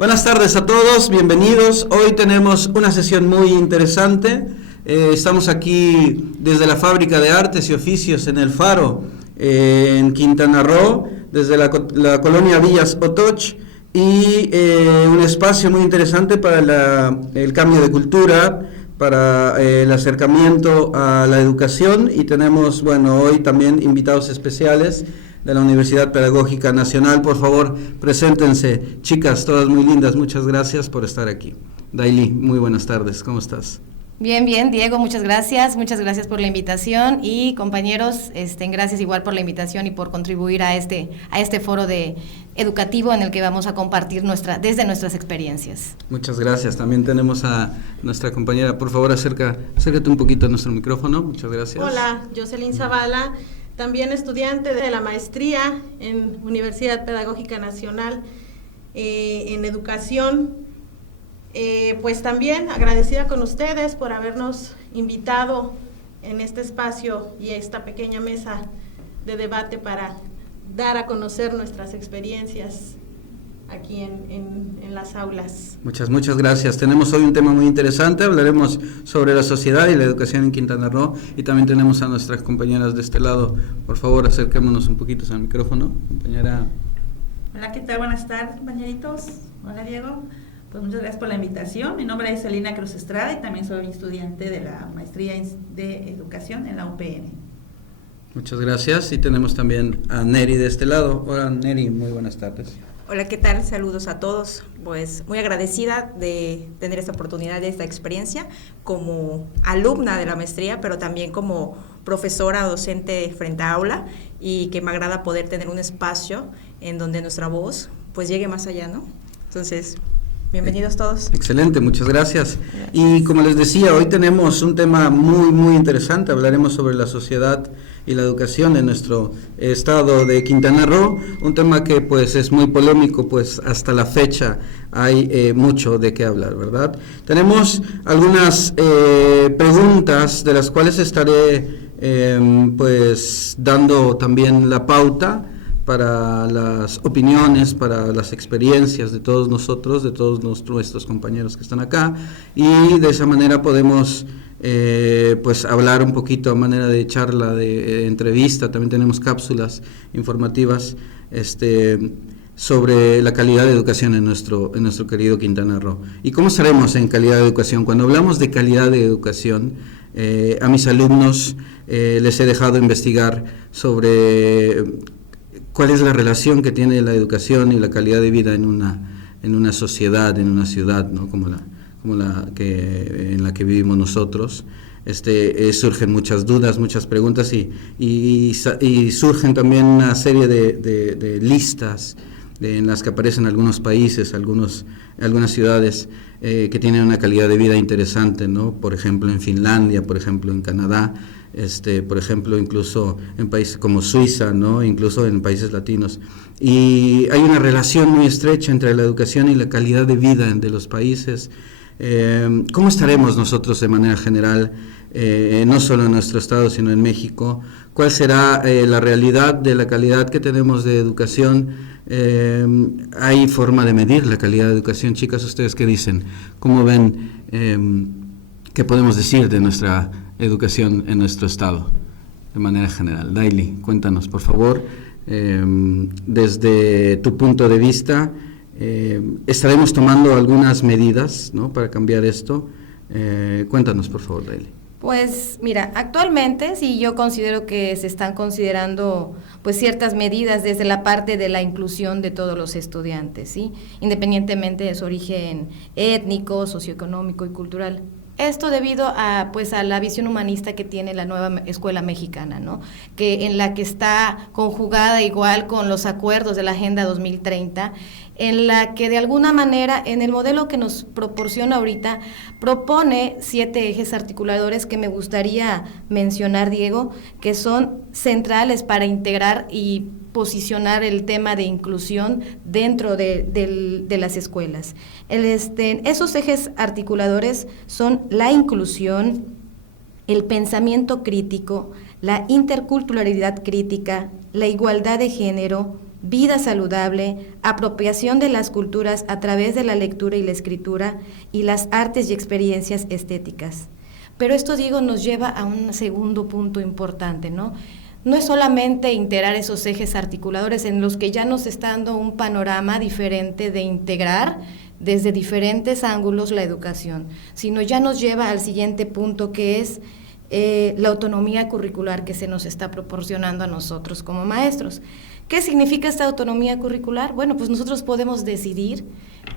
Buenas tardes a todos, bienvenidos. Hoy tenemos una sesión muy interesante. Estamos aquí desde la Fábrica de Artes y Oficios en El Faro, en Quintana Roo, desde la colonia Villas Otoch, y un espacio muy interesante para el cambio de cultura, para el acercamiento a la educación, y tenemos, hoy también invitados especiales de la Universidad Pedagógica Nacional. Por favor, preséntense. Chicas, todas muy lindas, muchas gracias por estar aquí. Daily, muy buenas tardes, ¿cómo estás? Bien, Diego, muchas gracias por la invitación, y compañeros, gracias igual por la invitación y por contribuir a este foro educativo en el que vamos a compartir desde nuestras experiencias. Muchas gracias. También tenemos a nuestra compañera. Por favor, acércate un poquito a nuestro micrófono. Muchas gracias. Hola, Jocelyn Zavala, también estudiante de la maestría en Universidad Pedagógica Nacional en Educación. Pues también agradecida con ustedes por habernos invitado en este espacio y esta pequeña mesa de debate para dar a conocer nuestras experiencias aquí en las aulas. Muchas gracias. Tenemos hoy un tema muy interesante. Hablaremos sobre la sociedad y la educación en Quintana Roo, y también tenemos a nuestras compañeras de este lado. Por favor, acerquémonos un poquito al micrófono, compañera. Hola, ¿qué tal? Buenas tardes, compañeritos. Hola, Diego. Pues muchas gracias por la invitación. Mi nombre es Celina Cruz Estrada y también soy estudiante de la maestría de educación en la UPN. Muchas gracias. Y tenemos también a Neri de este lado. Hola, Neri, muy buenas tardes. Hola, ¿qué tal? Saludos a todos. Pues muy agradecida de tener esta oportunidad, de esta experiencia como alumna de la maestría, pero también como profesora o docente frente a aula, y que me agrada poder tener un espacio en donde nuestra voz pues llegue más allá, ¿no? Entonces, bienvenidos todos. Excelente, muchas gracias. Y como les decía, hoy tenemos un tema muy interesante. Hablaremos sobre la sociedad y la educación en nuestro estado de Quintana Roo, un tema que pues es muy polémico, pues hasta la fecha hay mucho de qué hablar, ¿verdad? Tenemos algunas preguntas de las cuales estaré pues dando también la pauta para las opiniones, para las experiencias de todos nosotros, de todos nuestros compañeros que están acá, y de esa manera podemos pues hablar un poquito a manera de charla, de entrevista. También tenemos cápsulas informativas sobre la calidad de educación en nuestro querido Quintana Roo. ¿Y cómo estaremos en calidad de educación? Cuando hablamos de calidad de educación, a mis alumnos les he dejado investigar sobre cuál es la relación que tiene la educación y la calidad de vida en una sociedad, en una ciudad, ¿no? como la que en la que vivimos nosotros. Surgen muchas dudas, muchas preguntas, y surgen también una serie de listas en las que aparecen algunos países, algunas ciudades que tienen una calidad de vida interesante, ¿no? Por ejemplo, en Finlandia, por ejemplo, en Canadá, por ejemplo, incluso en países como Suiza, ¿no? Incluso en países latinos. Y hay una relación muy estrecha entre la educación y la calidad de vida de los países. ¿Cómo estaremos nosotros de manera general, no solo en nuestro estado, sino en México? ¿Cuál será la realidad de la calidad que tenemos de educación? ¿Hay forma de medir la calidad de educación? Chicas, ¿ustedes qué dicen? ¿Cómo ven? ¿Qué podemos decir de nuestra educación en nuestro estado de manera general? Daily, cuéntanos, por favor, desde tu punto de vista. Estaremos tomando algunas medidas, ¿no?, para cambiar esto. Cuéntanos, por favor, Daily. Pues mira, actualmente sí, yo considero que se están considerando pues ciertas medidas desde la parte de la inclusión de todos los estudiantes, ¿sí? Independientemente de su origen étnico, socioeconómico y cultural. Esto debido a la visión humanista que tiene la nueva escuela mexicana, ¿no? En la que está conjugada igual con los acuerdos de la Agenda 2030, en la que de alguna manera, en el modelo que nos proporciona ahorita, propone 7 ejes articuladores que me gustaría mencionar, Diego, que son centrales para integrar y posicionar el tema de inclusión dentro de las escuelas. Esos ejes articuladores son la inclusión, el pensamiento crítico, la interculturalidad crítica, la igualdad de género, vida saludable, apropiación de las culturas a través de la lectura y la escritura y las artes y experiencias estéticas. Pero esto, Diego, nos lleva a un segundo punto importante, ¿no? No es solamente integrar esos ejes articuladores en los que ya nos está dando un panorama diferente de integrar desde diferentes ángulos la educación, sino ya nos lleva al siguiente punto, que es la autonomía curricular que se nos está proporcionando a nosotros como maestros. ¿Qué significa esta autonomía curricular? Bueno, pues nosotros podemos decidir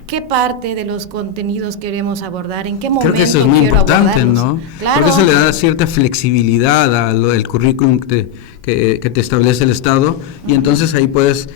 qué parte de los contenidos queremos abordar, en qué momento creo que eso es muy importante, abordarlos. ¿no? Claro. Porque eso le da cierta flexibilidad al currículum que te establece el Estado, y entonces ahí puedes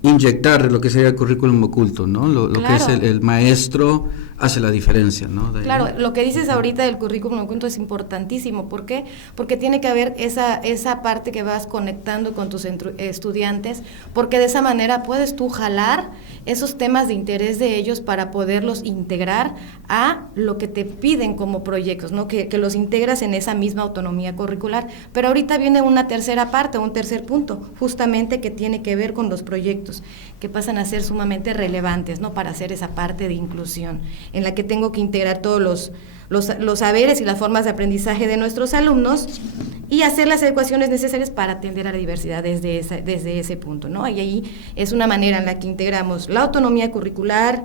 inyectar lo que sería el currículum oculto, ¿no? Lo Claro. que es el maestro hace la diferencia, ¿no? Claro, lo que dices ahorita del currículum oculto es importantísimo. ¿Por qué? Porque tiene que haber esa parte que vas conectando con tus estudiantes, porque de esa manera puedes tú jalar esos temas de interés de ellos para poderlos integrar a lo que te piden como proyectos, ¿no? Que los integras en esa misma autonomía curricular. Pero ahorita viene una tercera parte, un tercer punto, justamente que tiene que ver con los proyectos, que pasan a ser sumamente relevantes, ¿no? Para hacer esa parte de inclusión, en la que tengo que integrar todos los saberes y las formas de aprendizaje de nuestros alumnos y hacer las adecuaciones necesarias para atender a la diversidad desde ese punto, ¿no? Y ahí es una manera en la que integramos la autonomía curricular,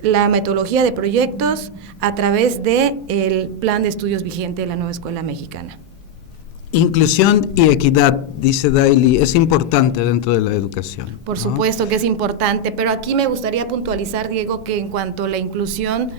la metodología de proyectos a través del plan de estudios vigente de la nueva escuela mexicana. Inclusión y equidad, dice Daily, es importante dentro de la educación. Por ¿no? supuesto que es importante, pero aquí me gustaría puntualizar, Diego, que en cuanto a la inclusión,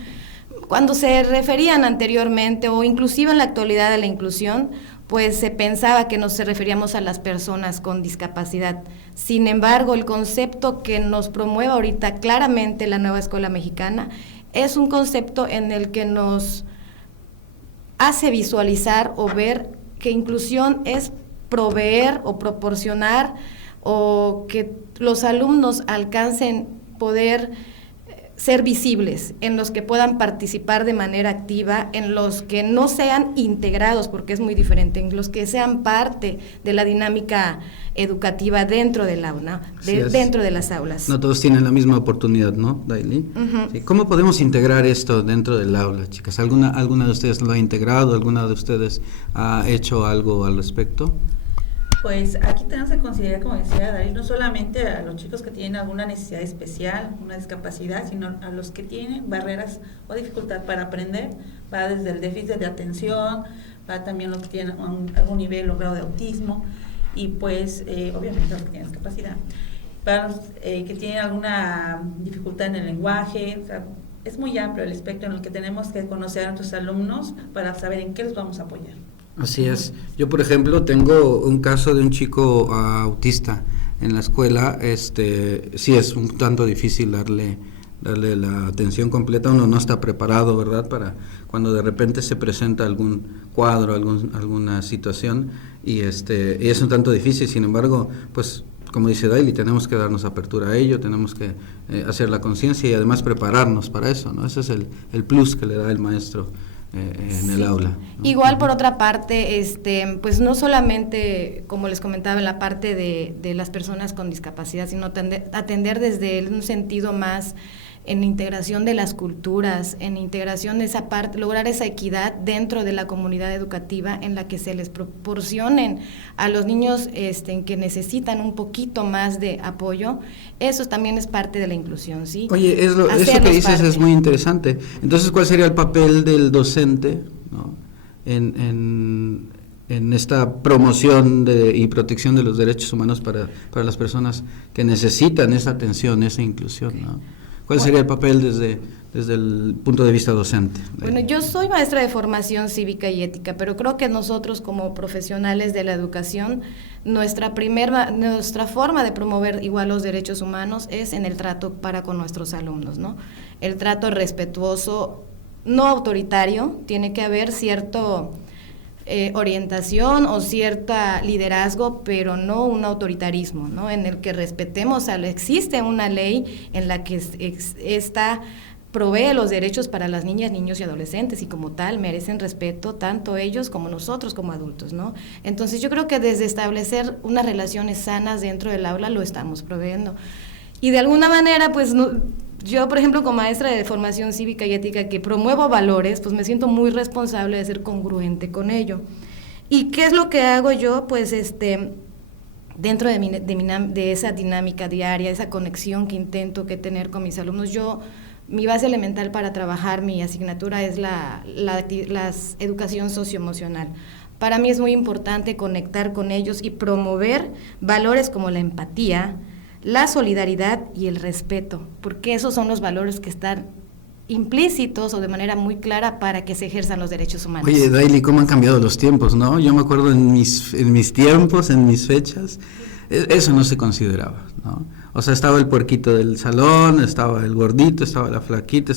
cuando se referían anteriormente o inclusive en la actualidad a la inclusión, pues se pensaba que nos referíamos a las personas con discapacidad. Sin embargo, el concepto que nos promueve ahorita claramente la nueva escuela mexicana es un concepto en el que nos hace visualizar o ver que inclusión es proveer o proporcionar o que los alumnos alcancen poder ser visibles, en los que puedan participar de manera activa, en los que no sean integrados, porque es muy diferente, en los que sean parte de la dinámica educativa dentro del aula, dentro de las aulas. No todos tienen la misma oportunidad, ¿no, Dailin? Uh-huh. Sí. ¿Cómo podemos integrar esto dentro del aula, chicas? ¿Alguna de ustedes lo ha integrado? ¿Alguna de ustedes ha hecho algo al respecto? Pues aquí tenemos que considerar, como decía David, no solamente a los chicos que tienen alguna necesidad especial, una discapacidad, sino a los que tienen barreras o dificultad para aprender. Va desde el déficit de atención, va también los que tienen algún nivel o grado de autismo, y pues obviamente los que tienen discapacidad. Para los que tienen alguna dificultad en el lenguaje, o sea, es muy amplio el espectro en el que tenemos que conocer a nuestros alumnos para saber en qué les vamos a apoyar. Así es. Yo, por ejemplo, tengo un caso de un chico autista en la escuela. Sí es un tanto difícil darle la atención completa. Uno no está preparado, ¿verdad?, para cuando de repente se presenta algún cuadro, alguna situación, y es un tanto difícil. Sin embargo, pues, como dice Daily, tenemos que darnos apertura a ello, tenemos que hacer la conciencia y además prepararnos para eso, ¿no? Ese es el plus que le da el maestro en el aula, ¿no? Igual, por otra parte, pues no solamente, como les comentaba, en la parte de las personas con discapacidad, sino atender desde un sentido más en integración de las culturas, en integración de esa parte, lograr esa equidad dentro de la comunidad educativa en la que se les proporcionen a los niños que necesitan un poquito más de apoyo. Eso también es parte de la inclusión, ¿sí? Oye, eso que dices parte. Es muy interesante. Entonces, ¿cuál sería el papel del docente, ¿no?, en esta promoción y protección de los derechos humanos para las personas que necesitan esa atención, esa inclusión, ¿no? ¿Cuál sería el papel desde el punto de vista docente? Bueno, yo soy maestra de formación cívica y ética, pero creo que nosotros como profesionales de la educación, nuestra forma de promover igual los derechos humanos es en el trato para con nuestros alumnos, ¿no? El trato respetuoso, no autoritario, tiene que haber cierto orientación o cierto liderazgo, pero no un autoritarismo, ¿no? En el que respetemos, existe una ley en la que está provee los derechos para las niñas, niños y adolescentes, y como tal merecen respeto tanto ellos como nosotros como adultos, ¿no? Entonces yo creo que desde establecer unas relaciones sanas dentro del aula lo estamos proveyendo. Y de alguna manera, pues yo, por ejemplo, como maestra de formación cívica y ética que promuevo valores, pues me siento muy responsable de ser congruente con ello. ¿Y qué es lo que hago yo? Pues dentro de esa dinámica diaria, esa conexión que intento tener con mis alumnos, mi base elemental para trabajar mi asignatura es la educación socioemocional. Para mí es muy importante conectar con ellos y promover valores como la empatía, la solidaridad y el respeto, porque esos son los valores que están implícitos o de manera muy clara para que se ejerzan los derechos humanos. Oye, Daily, ¿cómo han cambiado los tiempos, no? Yo me acuerdo en mis tiempos, en mis fechas, eso no se consideraba, ¿no? O sea, estaba el puerquito del salón, estaba el gordito, estaba la flaquita,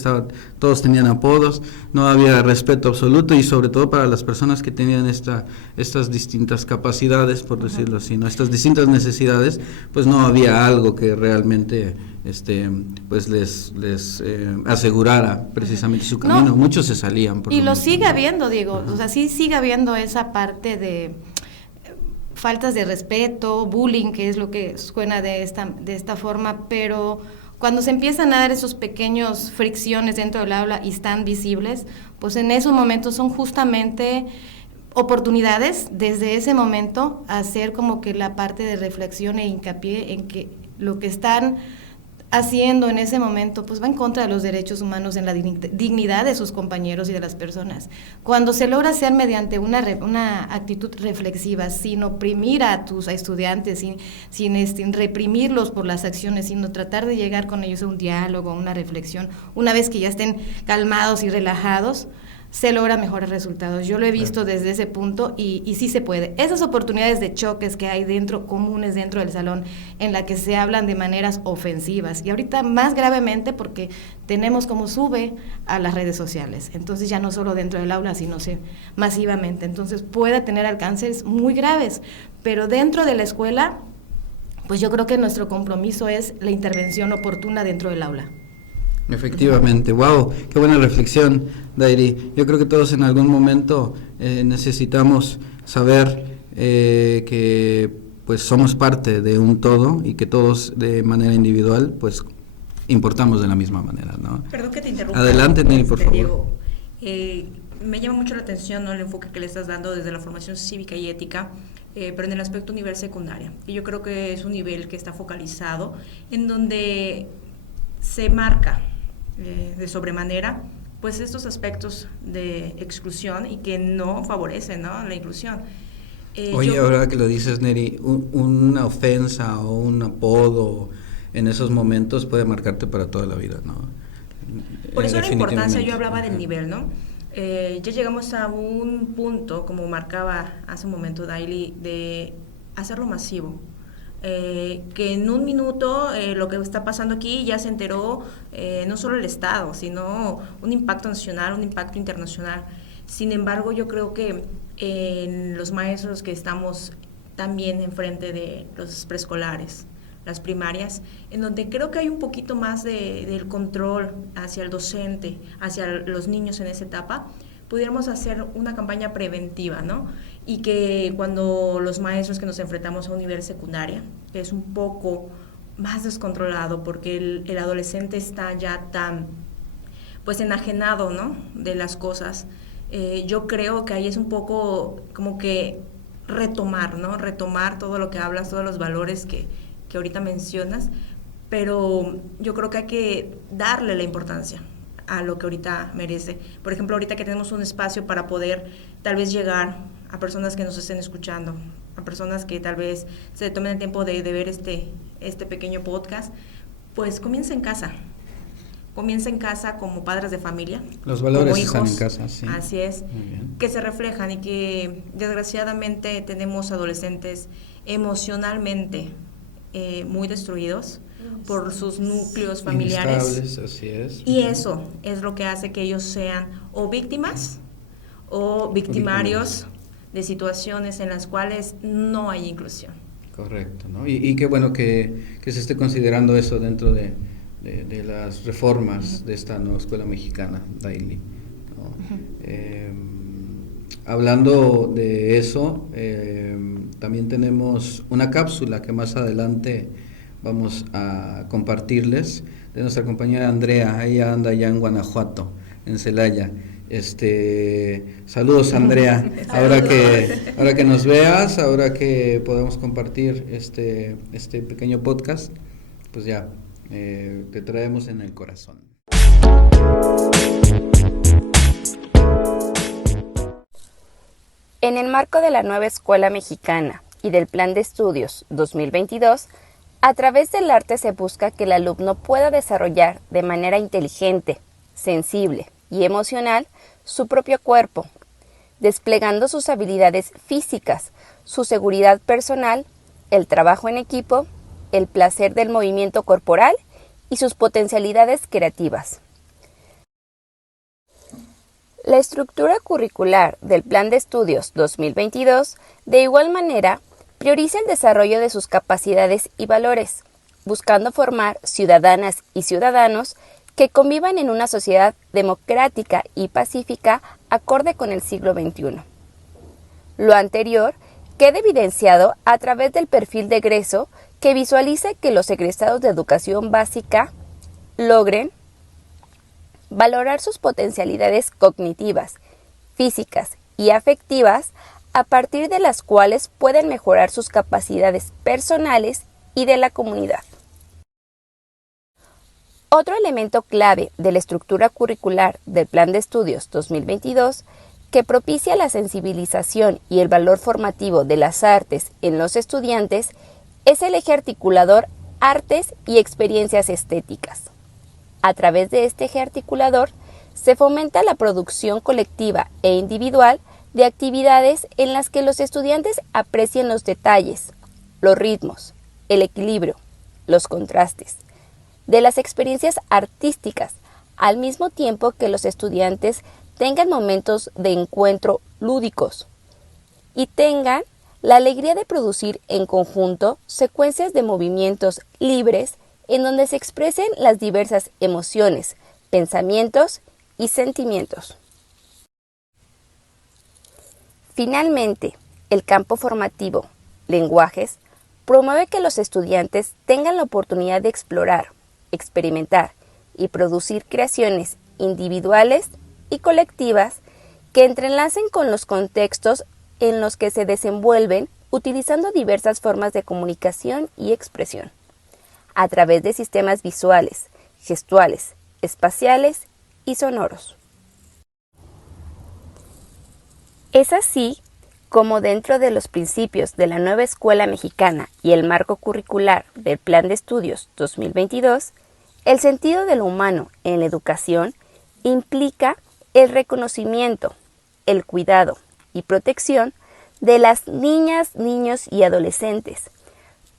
todos tenían apodos, no había respeto absoluto, y sobre todo para las personas que tenían estas distintas capacidades, por decirlo así, ¿no? Estas distintas necesidades, pues no había algo que realmente pues les asegurara precisamente su camino. No, muchos se salían. Y lo sigue habiendo, Diego, o sea, sí sigue habiendo esa parte de faltas de respeto, bullying, que es lo que suena de esta forma, pero cuando se empiezan a dar esos pequeños fricciones dentro del aula y están visibles, pues en esos momentos son justamente oportunidades desde ese momento hacer como que la parte de reflexión e hincapié en que lo que están haciendo en ese momento pues va en contra de los derechos humanos, en la dignidad de sus compañeros y de las personas. Cuando se logra hacer mediante una actitud reflexiva, sin oprimir a tus estudiantes, sin reprimirlos por las acciones, sino tratar de llegar con ellos a un diálogo, a una reflexión, una vez que ya estén calmados y relajados, se logra mejores resultados. Yo lo he visto desde ese punto y sí se puede. Esas oportunidades de choques que hay comunes dentro del salón, en la que se hablan de maneras ofensivas, y ahorita más gravemente porque tenemos como sube a las redes sociales, entonces ya no solo dentro del aula, sino masivamente, entonces puede tener alcances muy graves, pero dentro de la escuela, pues yo creo que nuestro compromiso es la intervención oportuna dentro del aula. Efectivamente, wow, qué buena reflexión, Dairi. Yo creo que todos en algún momento necesitamos saber que pues somos parte de un todo y que todos de manera individual pues importamos de la misma manera, ¿no? Perdón que te interrumpa. Adelante, Nelly, por favor. Diego, me llama mucho la atención, ¿no?, el enfoque que le estás dando desde la formación cívica y ética, pero en el aspecto nivel secundaria. Y yo creo que es un nivel que está focalizado en donde se marca de sobremanera pues estos aspectos de exclusión y que no favorecen, ¿no?, la inclusión. Oye, ahora que lo dices, Neri, una ofensa o un apodo en esos momentos puede marcarte para toda la vida, ¿no? Por eso la importancia, yo hablaba del nivel, ¿no? Ya llegamos a un punto, como marcaba hace un momento Daily, de hacerlo masivo. Que en un minuto lo que está pasando aquí ya se enteró no solo el Estado, sino un impacto nacional, un impacto internacional. Sin embargo, yo creo que en los maestros que estamos también enfrente de los preescolares, las primarias, en donde creo que hay un poquito más del control hacia el docente, hacia los niños en esa etapa, pudiéramos hacer una campaña preventiva, ¿no? Y que cuando los maestros que nos enfrentamos a un nivel secundaria, que es un poco más descontrolado, porque el adolescente está ya tan, pues, enajenado, ¿no?, de las cosas, yo creo que ahí es un poco como que retomar, ¿no?, retomar todo lo que hablas, todos los valores que ahorita mencionas, pero yo creo que hay que darle la importancia a lo que ahorita merece. Por ejemplo, ahorita que tenemos un espacio para poder tal vez llegar a personas que nos estén escuchando, a personas que tal vez se tomen el tiempo de ver este pequeño podcast, pues comienza en casa. Comienza en casa como padres de familia. Los valores como hijos, están en casa, sí. Así es, que se reflejan y que desgraciadamente tenemos adolescentes emocionalmente muy destruidos por sus núcleos familiares. Instables, así es. Y eso es lo que hace que ellos sean o víctimas o victimarios de situaciones en las cuales no hay inclusión. Correcto, ¿no? Y qué bueno que se esté considerando eso dentro de de las reformas de esta nueva escuela mexicana, Daily, ¿no? Hablando de eso, también tenemos una cápsula que más adelante vamos a compartirles, de nuestra compañera Andrea. Ella anda allá en Guanajuato, en Celaya. Saludos, Andrea. Ahora que nos veas, ahora que podemos compartir este pequeño podcast, pues ya te traemos en el corazón. En el marco de la nueva escuela mexicana y del Plan de Estudios 2022, a través del arte se busca que el alumno pueda desarrollar de manera inteligente, sensible y emocional su propio cuerpo, desplegando sus habilidades físicas, su seguridad personal, el trabajo en equipo, el placer del movimiento corporal y sus potencialidades creativas. La estructura curricular del Plan de Estudios 2022, de igual manera, prioriza el desarrollo de sus capacidades y valores, buscando formar ciudadanas y ciudadanos que convivan en una sociedad democrática y pacífica acorde con el siglo XXI. Lo anterior queda evidenciado a través del perfil de egreso que visualiza que los egresados de educación básica logren valorar sus potencialidades cognitivas, físicas y afectivas, a partir de las cuales pueden mejorar sus capacidades personales y de la comunidad. Otro elemento clave de la estructura curricular del Plan de Estudios 2022, que propicia la sensibilización y el valor formativo de las artes en los estudiantes, es el eje articulador artes y experiencias estéticas. A través de este eje articulador se fomenta la producción colectiva e individual de actividades en las que los estudiantes aprecien los detalles, los ritmos, el equilibrio, los contrastes de las experiencias artísticas, al mismo tiempo que los estudiantes tengan momentos de encuentro lúdicos y tengan la alegría de producir en conjunto secuencias de movimientos libres en donde se expresen las diversas emociones, pensamientos y sentimientos. Finalmente, el campo formativo, lenguajes, promueve que los estudiantes tengan la oportunidad de explorar, experimentar y producir creaciones individuales y colectivas que entrelacen con los contextos en los que se desenvuelven, utilizando diversas formas de comunicación y expresión, a través de sistemas visuales, gestuales, espaciales y sonoros. Es así como dentro de los principios de la nueva escuela mexicana y el marco curricular del Plan de Estudios 2022, el sentido de lo humano en la educación implica el reconocimiento, el cuidado y protección de las niñas, niños y adolescentes,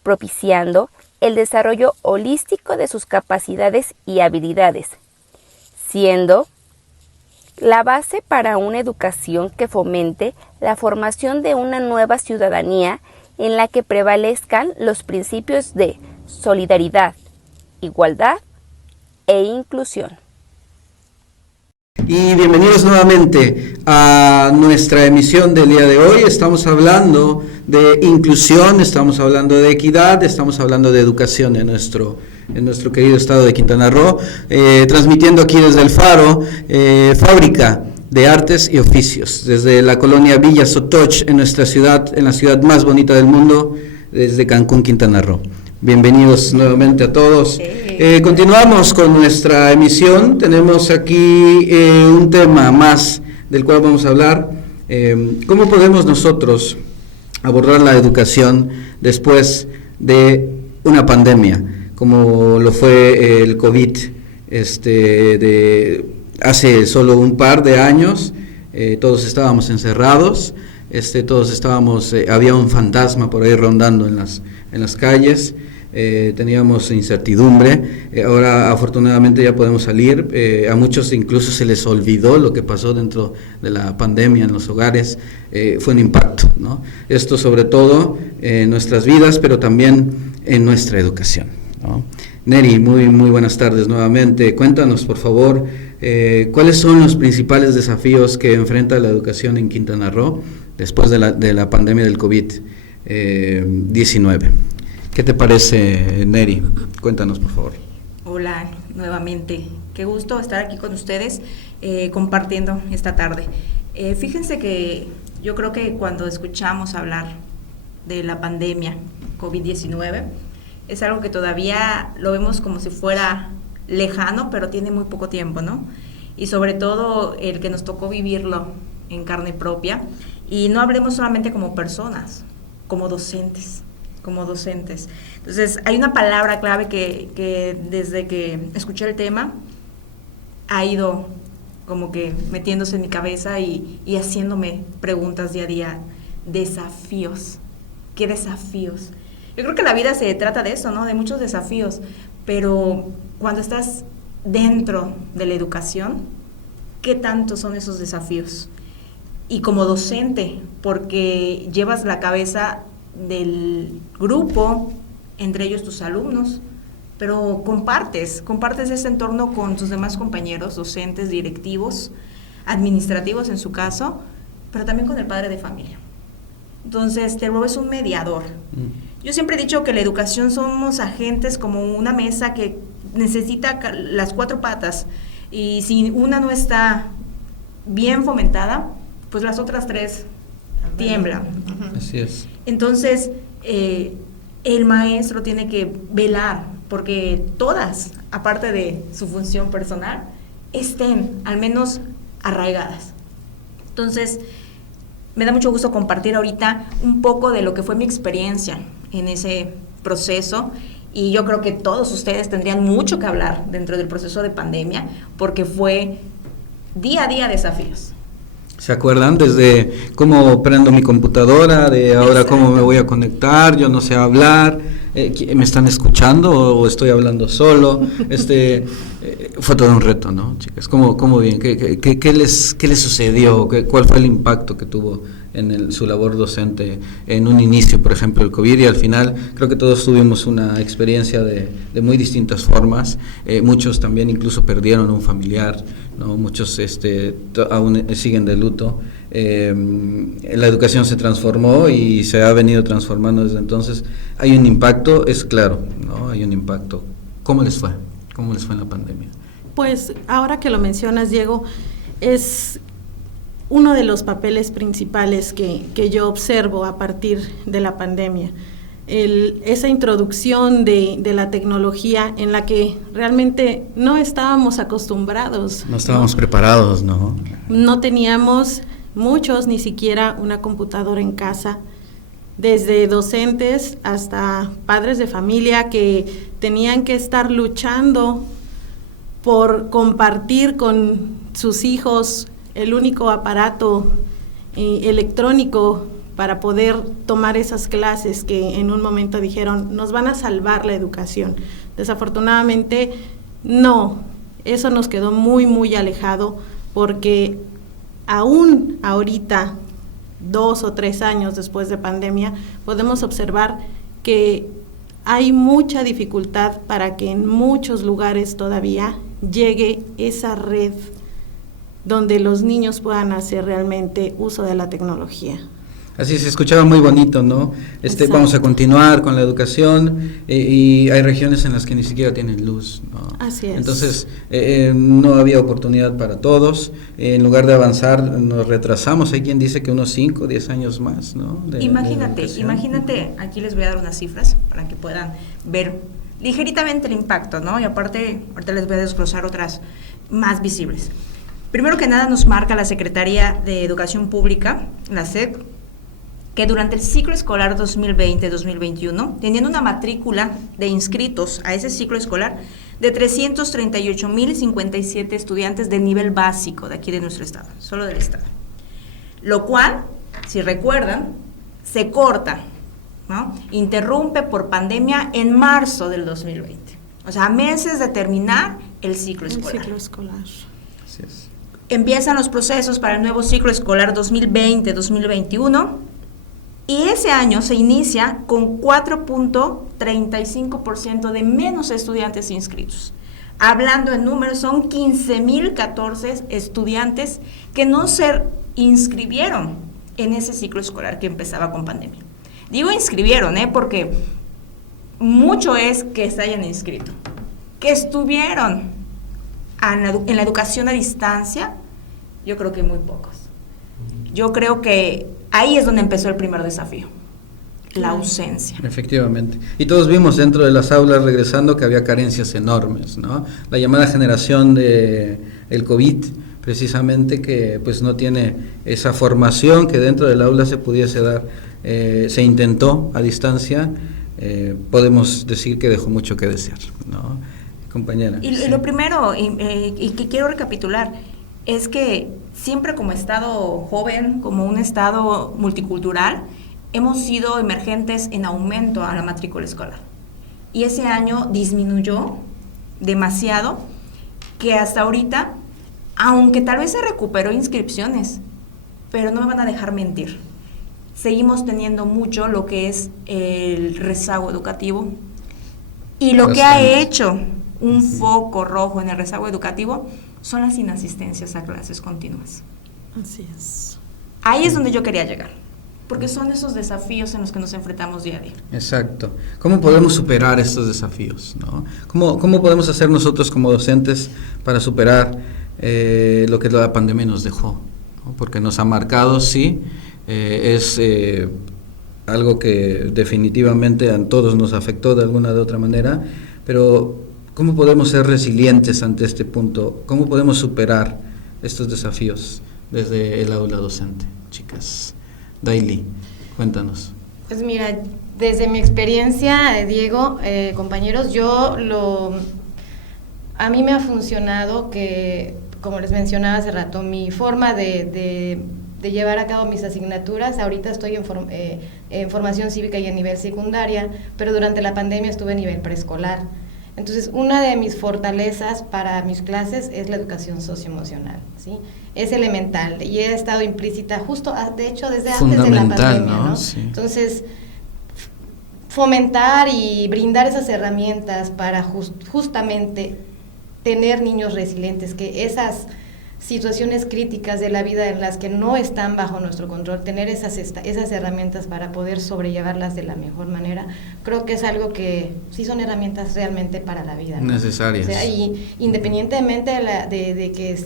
propiciando el desarrollo holístico de sus capacidades y habilidades, siendo la base para una educación que fomente la formación de una nueva ciudadanía en la que prevalezcan los principios de solidaridad, igualdad e inclusión. Y bienvenidos nuevamente a nuestra emisión del día de hoy. Estamos hablando de inclusión, estamos hablando de equidad, estamos hablando de educación en nuestro querido estado de Quintana Roo, transmitiendo aquí desde el Faro, fábrica de artes y oficios, desde la colonia Villa Sotoch, en nuestra ciudad, en la ciudad más bonita del mundo, desde Cancún, Quintana Roo. Bienvenidos nuevamente a todos. Continuamos con nuestra emisión. Tenemos aquí un tema más del cual vamos a hablar. ¿Cómo podemos nosotros abordar la educación después de una pandemia, como lo fue el COVID de hace solo un par de años? Todos estábamos encerrados, todos estábamos, había un fantasma por ahí rondando en las calles. Teníamos incertidumbre. Ahora afortunadamente ya podemos salir. A muchos incluso se les olvidó lo que pasó dentro de la pandemia en los hogares. Fue un impacto, ¿no? Esto sobre todo en nuestras vidas, pero también en nuestra educación, ¿no? Neri, muy buenas tardes nuevamente. Cuéntanos, por favor, ¿cuáles son los principales desafíos que enfrenta la educación en Quintana Roo después de la pandemia del COVID-19? ¿Qué te parece, Neri? Cuéntanos, por favor. Hola, nuevamente. Qué gusto estar aquí con ustedes compartiendo esta tarde. Fíjense que yo creo que cuando escuchamos hablar de la pandemia COVID-19, es algo que todavía lo vemos como si fuera lejano, pero tiene muy poco tiempo, ¿no? Y sobre todo el que nos tocó vivirlo en carne propia. Y no hablemos solamente como personas, como docentes. Entonces, hay una palabra clave que desde que escuché el tema ha ido como que metiéndose en mi cabeza y haciéndome preguntas día a día. Desafíos. ¿Qué desafíos? Yo creo que la vida se trata de eso, ¿no? De muchos desafíos, pero cuando estás dentro de la educación, ¿qué tanto son esos desafíos? Y como docente, porque llevas la cabeza del grupo, entre ellos tus alumnos, pero compartes ese entorno con tus demás compañeros, docentes, directivos, administrativos en su caso, pero también con el padre de familia. Entonces, te vuelves un mediador. Yo siempre he dicho que la educación somos agentes como una mesa que necesita las 4 patas, y si una no está bien fomentada, pues las otras 3 tiemblan. Así es. Entonces, el maestro tiene que velar porque todas, aparte de su función personal, estén al menos arraigadas. Entonces, me da mucho gusto compartir ahorita un poco de lo que fue mi experiencia en ese proceso, y yo creo que todos ustedes tendrían mucho que hablar dentro del proceso de pandemia, porque fue día a día desafíos. ¿Se acuerdan? Desde cómo prendo mi computadora, de ahora Exacto. Cómo me voy a conectar, yo no sé hablar, ¿me están escuchando o estoy hablando solo? Fue todo un reto, ¿no, chicas? ¿Cómo bien? ¿Qué les sucedió? ¿Cuál fue el impacto que tuvo en su labor docente en un inicio, por ejemplo, el COVID, y al final creo que todos tuvimos una experiencia de muy distintas formas? Muchos también incluso perdieron un familiar, ¿no? Muchos aún siguen de luto. La educación se transformó y se ha venido transformando desde entonces. Hay un impacto, es claro, ¿no? Hay un impacto. ¿Cómo les fue? ¿Cómo les fue en la pandemia? Pues ahora que lo mencionas, Diego, es uno de los papeles principales que yo observo a partir de la pandemia. Esa introducción de la tecnología en la que realmente no estábamos acostumbrados. No estábamos preparados, ¿no? No teníamos muchos ni siquiera una computadora en casa, desde docentes hasta padres de familia que tenían que estar luchando por compartir con sus hijos el único aparato electrónico para poder tomar esas clases que en un momento dijeron nos van a salvar la educación. Desafortunadamente no, eso nos quedó muy alejado, porque aún ahorita, 2 o 3 años después de pandemia, podemos observar que hay mucha dificultad para que en muchos lugares todavía llegue esa red donde los niños puedan hacer realmente uso de la tecnología. Así se escuchaba muy bonito, ¿no? Vamos a continuar con la educación, y hay regiones en las que ni siquiera tienen luz, ¿no? Así es. Entonces, no había oportunidad para todos. En lugar de avanzar, nos retrasamos. Hay quien dice que unos 5 o 10 años más, ¿no? Imagínate, aquí les voy a dar unas cifras para que puedan ver ligeritamente el impacto, ¿no? Y aparte, ahorita les voy a desglosar otras más visibles. Primero que nada, nos marca la Secretaría de Educación Pública, la SEP, que durante el ciclo escolar 2020-2021 tenían una matrícula de inscritos a ese ciclo escolar de 338,057 estudiantes de nivel básico de aquí de nuestro estado, solo del estado. Lo cual, si recuerdan, se corta, ¿no? Interrumpe por pandemia en marzo del 2020. O sea, a meses de terminar el ciclo escolar. Así es. Empiezan los procesos para el nuevo ciclo escolar 2020-2021. Y ese año se inicia con 4.35% de menos estudiantes inscritos. Hablando en números, son 15.014 estudiantes que no se inscribieron en ese ciclo escolar que empezaba con pandemia. Digo inscribieron, porque mucho es que se hayan inscrito. Que estuvieron en la educación a distancia, yo creo que muy pocos. Yo creo que ahí es donde empezó el primer desafío, la ausencia. Efectivamente. Y todos vimos dentro de las aulas regresando que había carencias enormes, ¿no? La llamada generación de el COVID, precisamente, que pues no tiene esa formación que dentro del aula se pudiese dar, se intentó a distancia, podemos decir que dejó mucho que desear, ¿no? Compañera. Y sí. Lo primero, y que quiero recapitular, es que siempre como Estado joven, como un Estado multicultural, hemos sido emergentes en aumento a la matrícula escolar. Y ese año disminuyó demasiado, que hasta ahorita, aunque tal vez se recuperó inscripciones, pero no me van a dejar mentir, seguimos teniendo mucho lo que es el rezago educativo. Y lo que ha hecho un foco rojo en el rezago educativo son las inasistencias a clases continuas. Así es. Ahí es donde yo quería llegar, porque son esos desafíos en los que nos enfrentamos día a día. Exacto. ¿Cómo podemos superar estos desafíos, ¿no? ¿Cómo podemos hacer nosotros como docentes para superar lo que la pandemia nos dejó, ¿no? Porque nos ha marcado, sí, es algo que definitivamente a todos nos afectó de alguna de otra manera, pero ¿cómo podemos ser resilientes ante este punto? ¿Cómo podemos superar estos desafíos desde el aula docente, chicas? Daily, cuéntanos. Pues mira, desde mi experiencia, Diego, compañeros, a mí me ha funcionado que, como les mencionaba hace rato, mi forma de llevar a cabo mis asignaturas, ahorita estoy en formación cívica y en nivel secundaria, pero durante la pandemia estuve en nivel preescolar. Entonces, una de mis fortalezas para mis clases es la educación socioemocional, ¿sí? Es elemental y he estado implícita justo, de hecho, desde antes de la pandemia, ¿no? Sí. Entonces, fomentar y brindar esas herramientas para justamente tener niños resilientes, que esas situaciones críticas de la vida en las que no están bajo nuestro control, tener esas herramientas para poder sobrellevarlas de la mejor manera, creo que es algo que sí son herramientas realmente para la vida, ¿no? Necesarias. O sea, y independientemente de que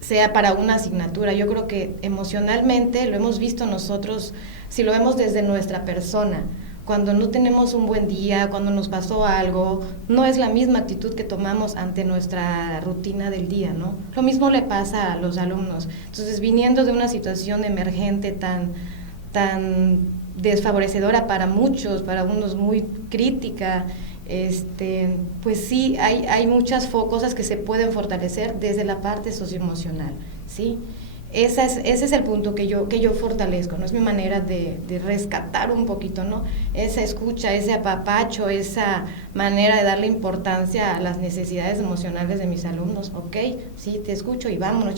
sea para una asignatura, yo creo que emocionalmente lo hemos visto nosotros, si lo vemos desde nuestra persona, cuando no tenemos un buen día, cuando nos pasó algo, no es la misma actitud que tomamos ante nuestra rutina del día, ¿no? Lo mismo le pasa a los alumnos. Entonces, viniendo de una situación emergente tan desfavorecedora para muchos, para unos muy crítica, pues sí, hay muchas cosas que se pueden fortalecer desde la parte socioemocional, ¿sí? Ese es el punto que yo fortalezco, ¿no? Es mi manera de rescatar un poquito, ¿no? Esa escucha, ese apapacho, esa manera de darle importancia a las necesidades emocionales de mis alumnos. Ok, sí, te escucho y vámonos,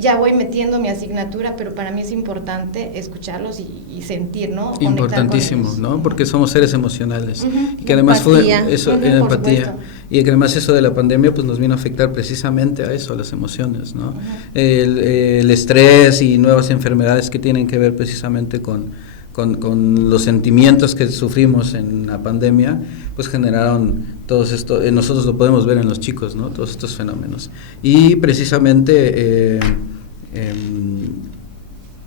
ya voy metiendo mi asignatura, pero para mí es importante escucharlos y sentir, ¿no? Importantísimo, ¿no? Porque somos seres emocionales. Uh-huh. Y que además empatía. fue eso, empatía. Y que además eso de la pandemia pues nos vino a afectar precisamente a eso, a las emociones, ¿no? Uh-huh. El estrés y nuevas enfermedades que tienen que ver precisamente con los sentimientos que sufrimos en la pandemia, pues generaron todos estos, nosotros lo podemos ver en los chicos, ¿no? Todos estos fenómenos. Y precisamente,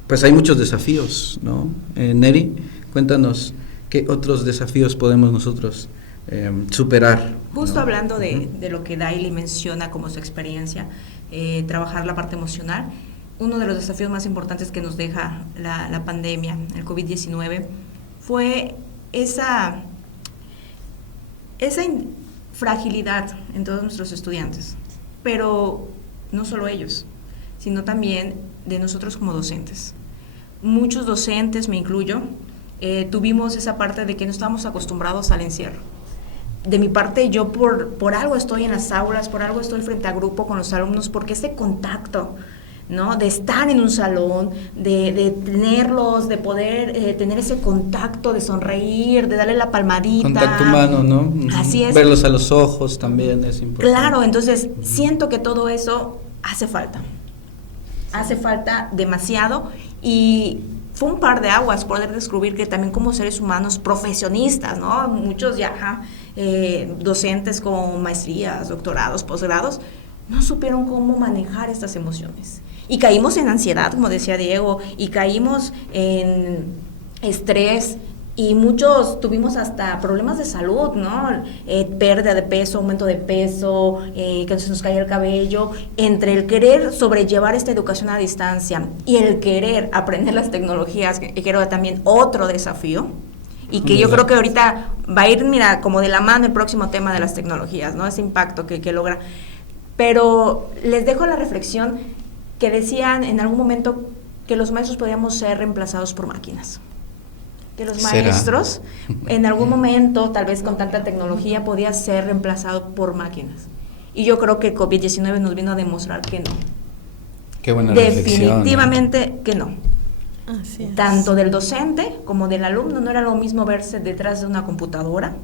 pues hay muchos desafíos, ¿no? Neri, cuéntanos, ¿qué otros desafíos podemos nosotros superar? Justo ¿no? hablando de lo que Daily menciona como su experiencia, trabajar la parte emocional. Uno de los desafíos más importantes que nos deja la pandemia, el COVID-19, fue esa fragilidad en todos nuestros estudiantes, pero no solo ellos, sino también de nosotros como docentes. Muchos docentes, me incluyo, tuvimos esa parte de que no estábamos acostumbrados al encierro. De mi parte, yo por algo estoy en las aulas, por algo estoy frente a grupo con los alumnos, porque ese contacto ¿no? De estar en un salón, de tenerlos, de poder tener ese contacto, de sonreír, de darle la palmadita. Contacto humano, ¿no? Así es. Verlos a los ojos también es importante. Claro, entonces siento que todo eso hace falta demasiado, y fue un par de aguas poder descubrir que también como seres humanos profesionistas, ¿no? Muchos ya docentes con maestrías, doctorados, posgrados, no supieron cómo manejar estas emociones. Y caímos en ansiedad, como decía Diego, y caímos en estrés, y muchos tuvimos hasta problemas de salud, ¿no? Pérdida de peso, aumento de peso, que se nos caía el cabello. Entre el querer sobrellevar esta educación a distancia y el querer aprender las tecnologías, que creo también otro desafío, y que yo creo que ahorita va a ir, mira, como de la mano el próximo tema de las tecnologías, ¿no? Ese impacto que logra. Pero les dejo la reflexión que decían en algún momento que los maestros podíamos ser reemplazados por máquinas. Que los maestros en algún momento, tal vez con tanta tecnología, podía ser reemplazado por máquinas. Y yo creo que el COVID-19 nos vino a demostrar que no. Qué buena Definitivamente que no. Así es. Tanto del docente como del alumno no era lo mismo verse detrás de una computadora.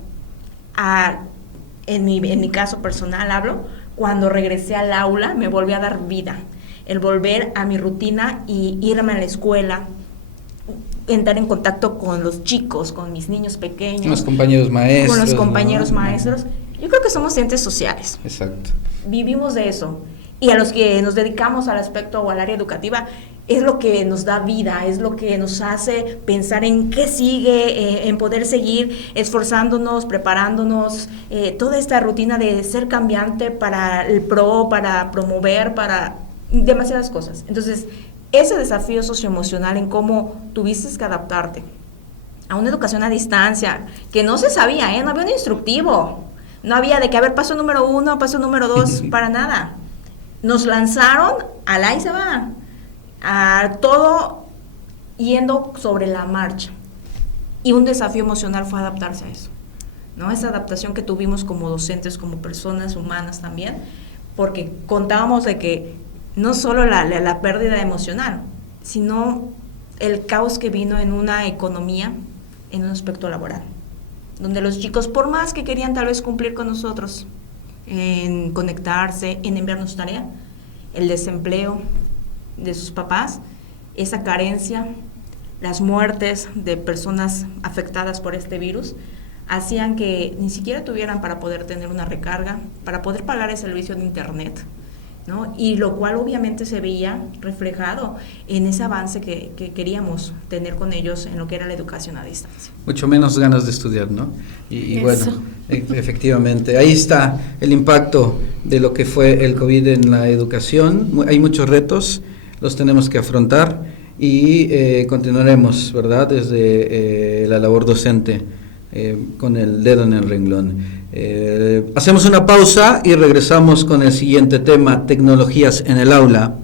En mi caso personal hablo, cuando regresé al aula me volví a dar vida. El volver a mi rutina y irme a la escuela, entrar en contacto con los chicos, con mis niños pequeños. Con los compañeros maestros. Con los compañeros ¿no? maestros. Yo creo que somos entes sociales. Exacto. Vivimos de eso. Y a los que nos dedicamos al aspecto o al área educativa, es lo que nos da vida, es lo que nos hace pensar en qué sigue, en poder seguir esforzándonos, preparándonos, toda esta rutina de ser cambiante para el pro, para promover, para demasiadas cosas. Entonces, ese desafío socioemocional en cómo tuviste que adaptarte a una educación a distancia, que no se sabía, no había un instructivo, no había de que, a ver, paso número 1, paso número 2, para nada. Nos lanzaron, al ahí se va, a todo yendo sobre la marcha. Y un desafío emocional fue adaptarse a eso, ¿no? Esa adaptación que tuvimos como docentes, como personas humanas también, porque contábamos de que no solo la pérdida emocional, sino el caos que vino en una economía, en un aspecto laboral, donde los chicos, por más que querían tal vez cumplir con nosotros, en conectarse, en enviarnos tarea, el desempleo de sus papás, esa carencia, las muertes de personas afectadas por este virus, hacían que ni siquiera tuvieran para poder tener una recarga, para poder pagar el servicio de internet, ¿no? Y lo cual obviamente se veía reflejado en ese avance que queríamos tener con ellos en lo que era la educación a distancia. Mucho menos ganas de estudiar, ¿no? Y bueno, efectivamente, ahí está el impacto de lo que fue el COVID en la educación. Hay muchos retos, los tenemos que afrontar y continuaremos, ¿verdad?, desde la labor docente con el dedo en el renglón. Hacemos una pausa y regresamos con el siguiente tema, tecnologías en el aula,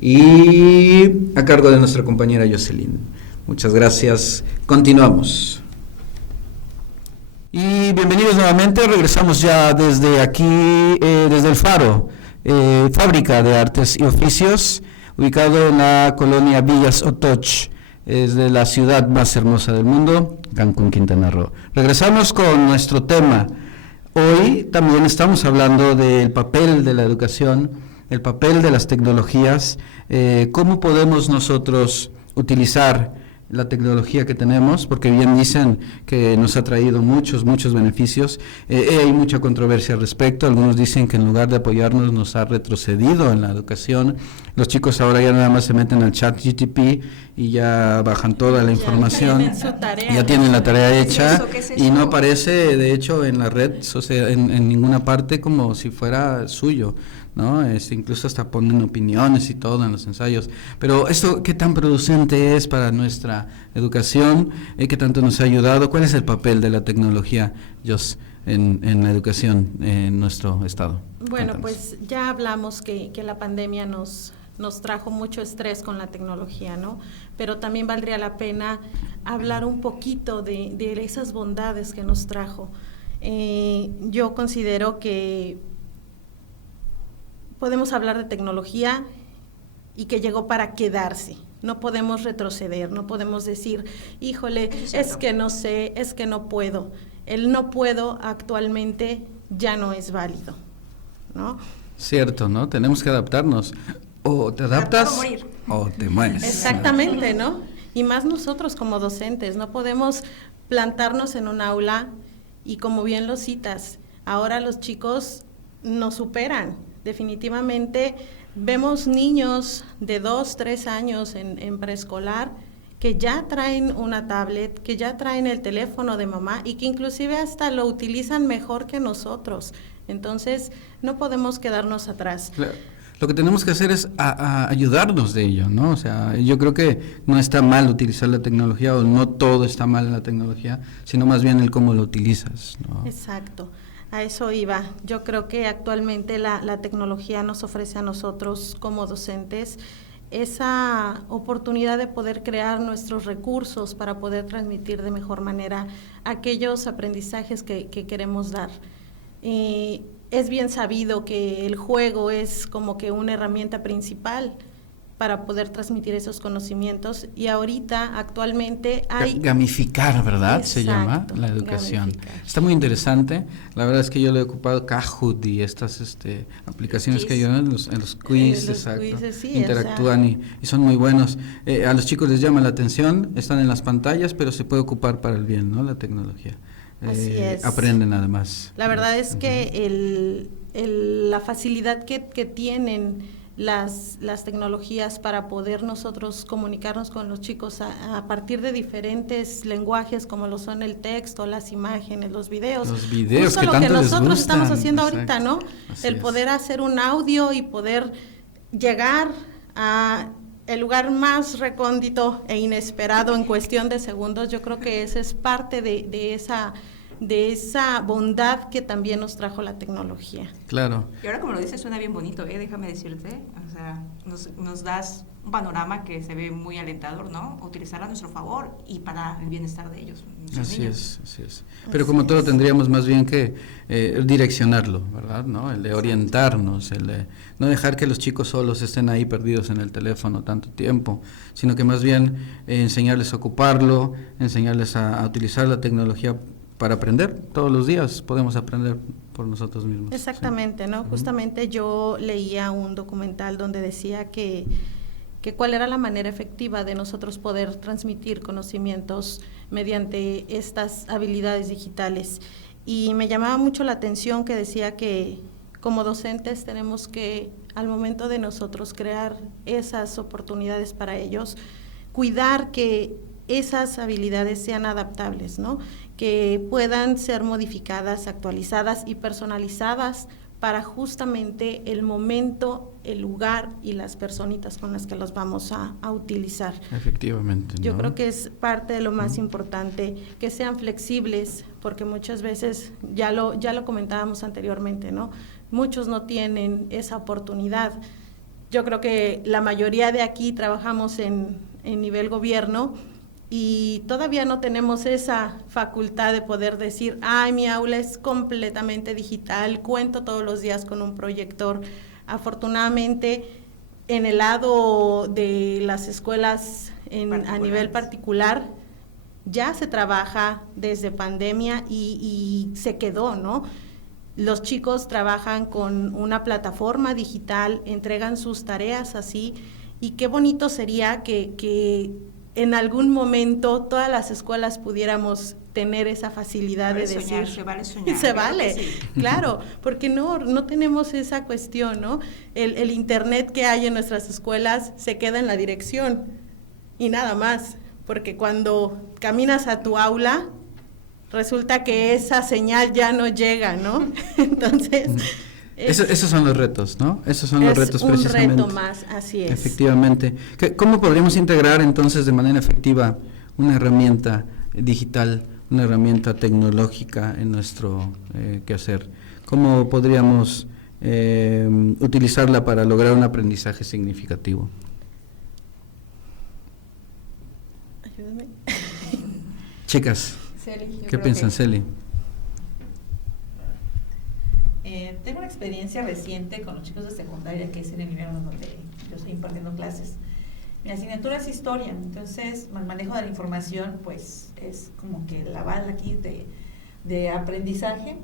y a cargo de nuestra compañera Jocelyn. Muchas gracias, continuamos. Y bienvenidos nuevamente, regresamos ya desde aquí, desde el Faro, Fábrica de Artes y Oficios, ubicado en la colonia Villas Otoch, es de la ciudad más hermosa del mundo, Cancún, Quintana Roo. Regresamos con nuestro tema. Hoy también estamos hablando del papel de la educación, el papel de las tecnologías, cómo podemos nosotros utilizar la tecnología que tenemos, porque bien dicen que nos ha traído muchos beneficios. Hay mucha controversia al respecto. Algunos dicen que en lugar de apoyarnos nos ha retrocedido en la educación. Los chicos ahora ya nada más se meten al chat GTP y ya bajan toda la información, ya tienen la tarea hecha. ¿Qué es eso? Y no aparece de hecho en la red, o sea, en ninguna parte, como si fuera suyo, ¿no? Incluso hasta ponen opiniones y todo en los ensayos. Pero esto, ¿qué tan producente es para nuestra educación? ¿Qué tanto nos ha ayudado? ¿Cuál es el papel de la tecnología, Jos, en la educación en nuestro estado? Bueno, Cuéntanos. pues ya hablamos que la pandemia nos trajo mucho estrés con la tecnología, ¿no? Pero también valdría la pena hablar un poquito de esas bondades que nos trajo. Yo considero que podemos hablar de tecnología y que llegó para quedarse. No podemos retroceder, no podemos decir, híjole, es que no sé, es que no puedo. El no puedo actualmente ya no es válido, ¿no? Cierto, ¿no? Tenemos que adaptarnos. O te adaptas o te mueres. Exactamente, ¿no? Y más nosotros como docentes, no podemos plantarnos en un aula y como bien lo citas, ahora los chicos nos superan. Definitivamente vemos niños de 2, 3 años en preescolar que ya traen una tablet, que ya traen el teléfono de mamá y que inclusive hasta lo utilizan mejor que nosotros. Entonces, no podemos quedarnos atrás. Claro. Lo que tenemos que hacer es a ayudarnos de ello, ¿no? O sea, yo creo que no está mal utilizar la tecnología, o no todo está mal en la tecnología, sino más bien el cómo lo utilizas, ¿no? Exacto, a eso iba. Yo creo que actualmente la tecnología nos ofrece a nosotros como docentes esa oportunidad de poder crear nuestros recursos para poder transmitir de mejor manera aquellos aprendizajes que queremos dar. Es bien sabido que el juego es como que una herramienta principal para poder transmitir esos conocimientos y ahorita actualmente hay... Gamificar, ¿verdad? Exacto, se llama la educación. gamificar. Está muy interesante. La verdad es que yo lo he ocupado Kahoot y estas aplicaciones que ayudan en los quiz, los exacto. quizzes, sí, Interactúan y son muy buenos. A los chicos les llama la atención, están en las pantallas, pero se puede ocupar para el bien, ¿no? La tecnología. Así es. Aprenden además. La verdad es que la facilidad que tienen las tecnologías para poder nosotros comunicarnos con los chicos a partir de diferentes lenguajes como lo son el texto, las imágenes, los videos. Los videos justo que lo tanto que les nosotros gustan. estamos haciendo Exacto. ahorita, ¿no? Así El es. poder hacer un audio y poder llegar a el lugar más recóndito e inesperado en cuestión de segundos. Yo creo que esa es parte de esa bondad que también nos trajo la tecnología. Claro. Y ahora como lo dices suena bien bonito, déjame decirte, o sea, nos das un panorama que se ve muy alentador, ¿no? Utilizar a nuestro favor y para el bienestar de ellos. Así es. Pero como todo tendríamos más bien que direccionarlo, ¿verdad? ¿No? El de orientarnos, el de no dejar que los chicos solos estén ahí perdidos en el teléfono tanto tiempo, sino que más bien enseñarles a ocuparlo, enseñarles a utilizar la tecnología para aprender. Todos los días podemos aprender por nosotros mismos. Exactamente, ¿no? Justamente yo leía un documental donde decía que cuál era la manera efectiva de nosotros poder transmitir conocimientos mediante estas habilidades digitales. Y me llamaba mucho la atención que decía que como docentes tenemos que, al momento de nosotros crear esas oportunidades para ellos, cuidar que esas habilidades sean adaptables, ¿no? Que puedan ser modificadas, actualizadas y personalizadas para justamente el momento, el lugar y las personitas con las que los vamos a utilizar. Efectivamente, ¿no? Yo creo que es parte de lo más importante, que sean flexibles, porque muchas veces, ya lo comentábamos anteriormente, ¿no? Muchos no tienen esa oportunidad. Yo creo que la mayoría de aquí trabajamos en nivel gobierno y todavía no tenemos esa facultad de poder decir, ay, mi aula es completamente digital, cuento todos los días con un proyector. Afortunadamente, en el lado de las escuelas a nivel particular, ya se trabaja desde pandemia y se quedó, ¿no? Los chicos trabajan con una plataforma digital, entregan sus tareas así, y qué bonito sería que en algún momento todas las escuelas pudiéramos tener esa facilidad de decir... Soñar, se vale soñar. Se vale, sí. claro, porque no tenemos esa cuestión, ¿no? El internet que hay en nuestras escuelas se queda en la dirección y nada más, porque cuando caminas a tu aula, resulta que esa señal ya no llega, ¿no? Entonces... Esos son los retos, ¿no? Esos son los retos precisamente. Es un reto más, así es. Efectivamente. ¿Cómo podríamos integrar entonces de manera efectiva una herramienta digital, una herramienta tecnológica en nuestro quehacer? ¿Cómo podríamos utilizarla para lograr un aprendizaje significativo? Ayúdame. Chicas, Celi, yo ¿qué creo piensan, que- Celi? Tengo una experiencia reciente con los chicos de secundaria, que es en el nivel donde yo estoy impartiendo clases. Mi asignatura es historia, entonces el manejo de la información pues es como que la bala aquí de aprendizaje,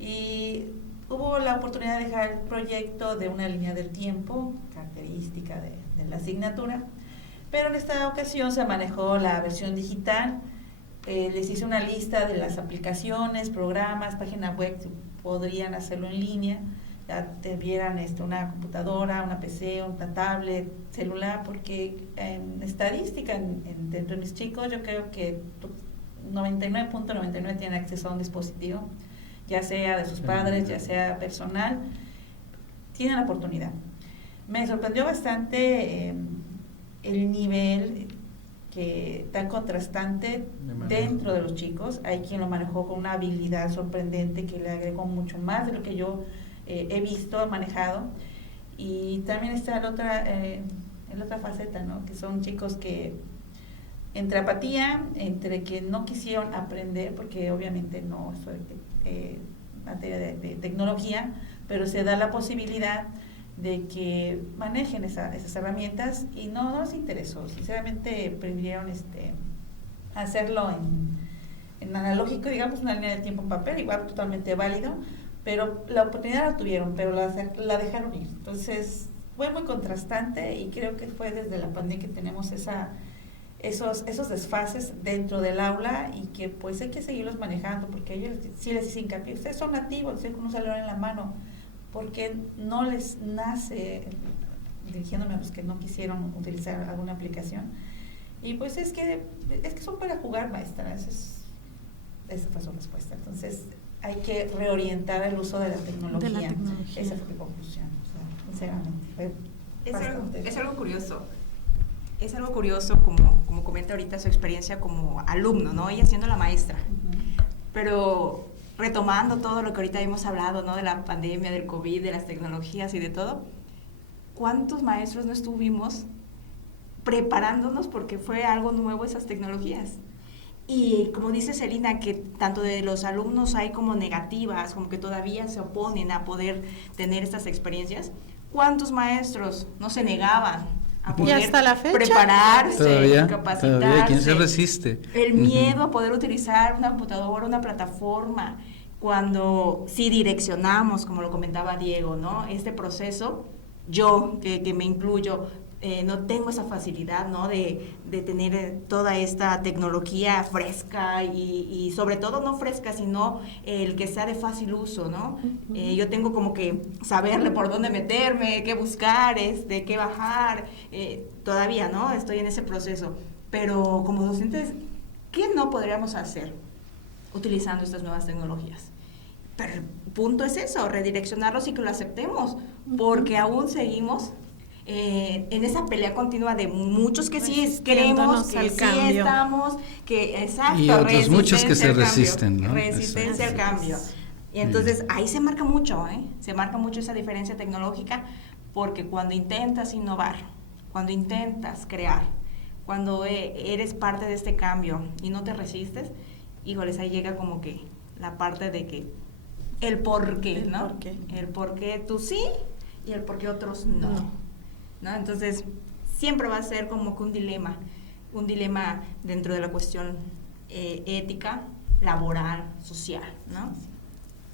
y hubo la oportunidad de dejar el proyecto de una línea del tiempo, característica de la asignatura, pero en esta ocasión se manejó la versión digital. Les hice una lista de las aplicaciones, programas, página web que podrían hacerlo en línea, ya tuvieran una computadora, una PC, una tablet, celular, porque en estadística dentro de mis chicos yo creo que 99.99 tienen acceso a un dispositivo, ya sea de sus padres, ya sea personal, tienen la oportunidad. Me sorprendió bastante el nivel tan contrastante dentro de los chicos. Hay quien lo manejó con una habilidad sorprendente que le agregó mucho más de lo que yo he visto, manejado. Y también está la otra faceta, ¿no? Que son chicos que entre apatía, entre que no quisieron aprender, porque obviamente no soy materia de tecnología, pero se da la posibilidad de que manejen esas herramientas y no les interesó. Sinceramente prefirieron hacerlo en analógico, digamos, una línea de tiempo en papel, igual totalmente válido, pero la oportunidad la tuvieron, pero la dejaron ir. Entonces fue muy contrastante, y creo que fue desde la pandemia que tenemos esos desfases dentro del aula, y que pues hay que seguirlos manejando, porque ellos sí les hice hincapié: ustedes son nativos, ustedes con un celular en la mano, porque no les nace, dirigiéndome a los que no quisieron utilizar alguna aplicación. Y pues es que son para jugar, maestra. Esa fue su respuesta. Entonces hay que reorientar el uso de la tecnología. Esa fue mi conclusión, sinceramente. Es algo curioso. Es algo curioso, como comenta ahorita, su experiencia como alumno, ¿no? Ella siendo la maestra. Pero retomando todo lo que ahorita hemos hablado, ¿no? De la pandemia, del COVID, de las tecnologías y de todo, ¿cuántos maestros no estuvimos preparándonos porque fue algo nuevo esas tecnologías? Y como dice Celina, que tanto de los alumnos hay como negativas, como que todavía se oponen a poder tener estas experiencias. ¿Cuántos maestros no se negaban a poder hasta la fecha prepararse, capacitarse? Todavía, ¿quién se resiste? El miedo a poder utilizar una computadora, una plataforma, cuando sí direccionamos, como lo comentaba Diego, ¿no? Este proceso, yo que me incluyo, no tengo esa facilidad, ¿no? de tener toda esta tecnología fresca, y sobre todo no fresca, sino el que sea de fácil uso, ¿no? Yo tengo como que saberle por dónde meterme, qué buscar, qué bajar, todavía, ¿no? Estoy en ese proceso, pero como docentes, ¿qué no podríamos hacer utilizando estas nuevas tecnologías? Pero el punto es eso, redireccionarlos y que lo aceptemos, porque aún seguimos en esa pelea continua de muchos que sí queremos, que sí estamos, que exacto, y otros muchos que se resisten, ¿no? Resistencia al cambio. Y entonces ahí se marca mucho, se marca mucho esa diferencia tecnológica, porque cuando intentas innovar, cuando intentas crear, cuando eres parte de este cambio y no te resistes, híjoles, ahí llega como que la parte de que el por qué, ¿no? El por qué tú sí y el por qué otros no. ¿No? Entonces, siempre va a ser como que un dilema dentro de la cuestión ética, laboral, social, ¿no?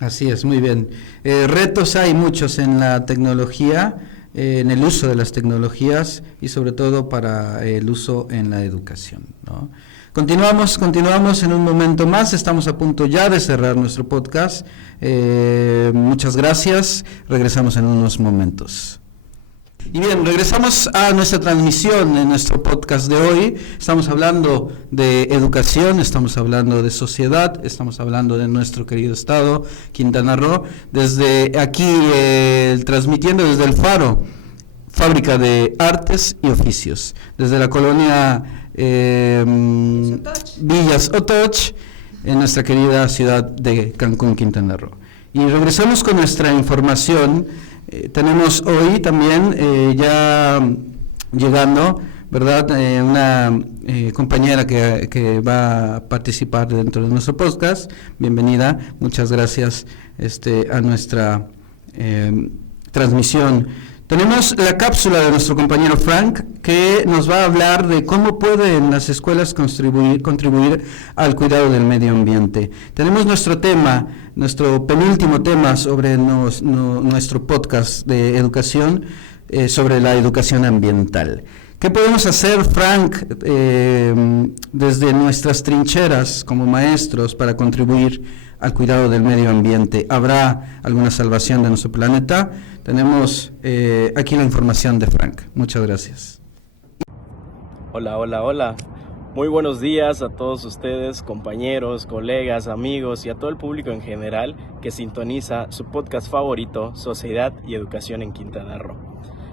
Así es, muy bien. Retos hay muchos en la tecnología, en el uso de las tecnologías, y sobre todo para el uso en la educación, ¿no? Continuamos en un momento más. Estamos a punto ya de cerrar nuestro podcast. Muchas gracias. Regresamos en unos momentos. Y bien, regresamos a nuestra transmisión en nuestro podcast de hoy. Estamos hablando de educación, estamos hablando de sociedad, estamos hablando de nuestro querido estado, Quintana Roo, desde aquí, transmitiendo desde el Faro, Fábrica de Artes y Oficios, desde la colonia Villas Otoch, en nuestra querida ciudad de Cancún, Quintana Roo. Y regresamos con nuestra información. Tenemos hoy también ya llegando ¿verdad? Una compañera que va a participar dentro de nuestro podcast. Bienvenida, muchas gracias a nuestra transmisión. Tenemos la cápsula de nuestro compañero Frank, que nos va a hablar de cómo pueden las escuelas contribuir al cuidado del medio ambiente. Tenemos nuestro tema, nuestro penúltimo tema sobre nuestro podcast de educación, sobre la educación ambiental. ¿Qué podemos hacer, Frank, desde nuestras trincheras como maestros para contribuir al cuidado del medio ambiente? ¿Habrá alguna salvación de nuestro planeta? Tenemos aquí la información de Frank. Muchas gracias. Hola, hola, hola. Muy buenos días a todos ustedes, compañeros, colegas, amigos y a todo el público en general que sintoniza su podcast favorito, Sociedad y Educación en Quintana Roo.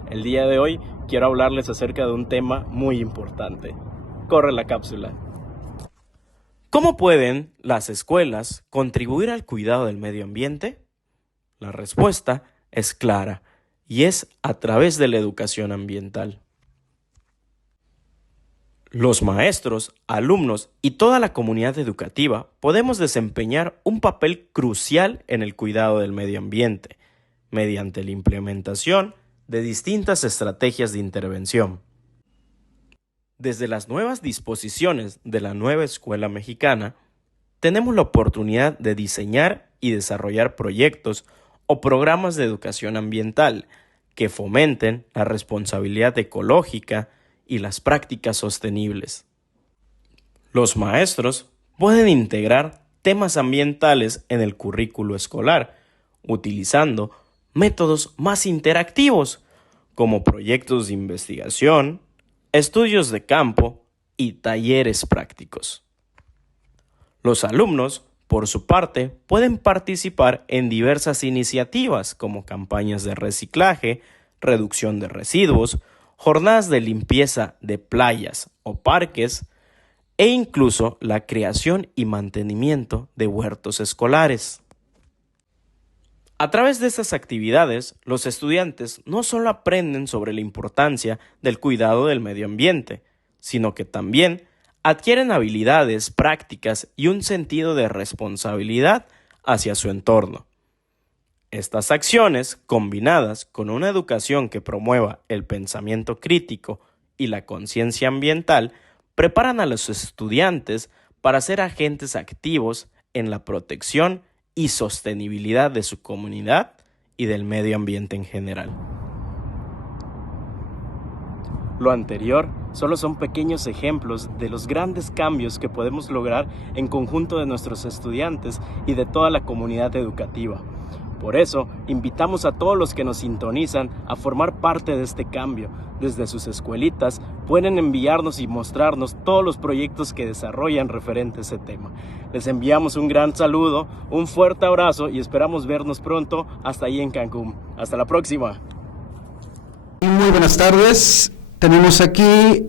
El día de hoy quiero hablarles acerca de un tema muy importante. Corre la cápsula. ¿Cómo pueden las escuelas contribuir al cuidado del medio ambiente? La respuesta es clara y es a través de la educación ambiental. Los maestros, alumnos y toda la comunidad educativa podemos desempeñar un papel crucial en el cuidado del medio ambiente, mediante la implementación de distintas estrategias de intervención. Desde las nuevas disposiciones de la nueva escuela mexicana, tenemos la oportunidad de diseñar y desarrollar proyectos o programas de educación ambiental que fomenten la responsabilidad ecológica y las prácticas sostenibles. Los maestros pueden integrar temas ambientales en el currículo escolar, utilizando métodos más interactivos, como proyectos de investigación, estudios de campo y talleres prácticos. Los alumnos, por su parte, pueden participar en diversas iniciativas como campañas de reciclaje, reducción de residuos, jornadas de limpieza de playas o parques e incluso la creación y mantenimiento de huertos escolares. A través de estas actividades, los estudiantes no solo aprenden sobre la importancia del cuidado del medio ambiente, sino que también adquieren habilidades prácticas y un sentido de responsabilidad hacia su entorno. Estas acciones, combinadas con una educación que promueva el pensamiento crítico y la conciencia ambiental, preparan a los estudiantes para ser agentes activos en la protección y sostenibilidad de su comunidad y del medio ambiente en general. Lo anterior solo son pequeños ejemplos de los grandes cambios que podemos lograr en conjunto de nuestros estudiantes y de toda la comunidad educativa. Por eso, invitamos a todos los que nos sintonizan a formar parte de este cambio. Desde sus escuelitas pueden enviarnos y mostrarnos todos los proyectos que desarrollan referente a ese tema. Les enviamos un gran saludo, un fuerte abrazo y esperamos vernos pronto hasta ahí en Cancún. Hasta la próxima. Muy buenas tardes. Tenemos aquí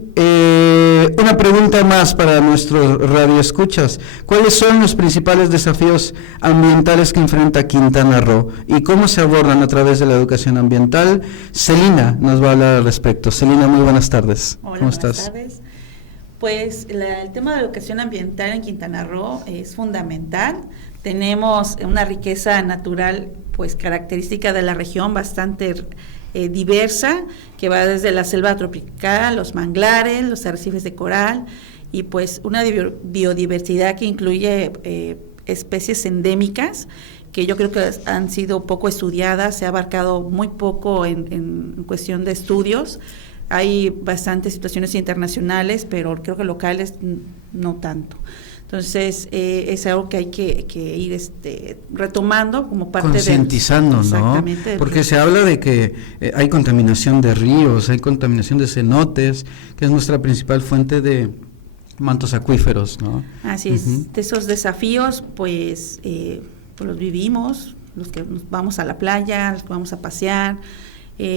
una pregunta más para nuestros radioescuchas. ¿Cuáles son los principales desafíos ambientales que enfrenta Quintana Roo y cómo se abordan a través de la educación ambiental? Celina nos va a hablar al respecto. Celina, muy buenas tardes. Hola, ¿Cómo buenas estás? tardes. Pues el tema de la educación ambiental en Quintana Roo es fundamental. Tenemos una riqueza natural, pues característica de la región bastante diversa, que va desde la selva tropical, los manglares, los arrecifes de coral y pues una biodiversidad que incluye especies endémicas que yo creo que han sido poco estudiadas, se ha abarcado muy poco en cuestión de estudios. Hay bastantes situaciones internacionales, pero creo que locales no tanto. Entonces, es algo que hay que ir retomando como parte de... Concientizando, ¿no? Exactamente. Porque se habla de que hay contaminación de ríos, hay contaminación de cenotes, que es nuestra principal fuente de mantos acuíferos, ¿no? Así es. De esos desafíos, pues los vivimos, los que nos vamos a la playa, los que vamos a pasear,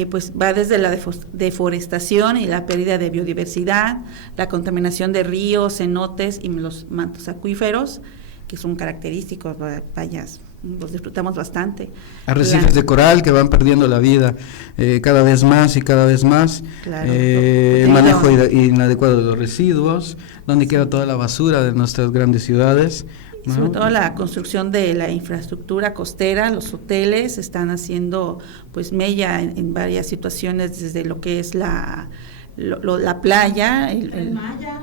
pues va desde la deforestación y la pérdida de biodiversidad, la contaminación de ríos, cenotes y los mantos acuíferos, que son característicos, las playas los disfrutamos bastante. Arrecifes de coral que van perdiendo la vida cada vez más y cada vez más. Claro, el manejo inadecuado de los residuos, donde queda toda la basura de nuestras grandes ciudades, ¿no? Sobre todo la construcción de la infraestructura costera, los hoteles están haciendo pues mella en varias situaciones, desde lo que es la playa, el Maya.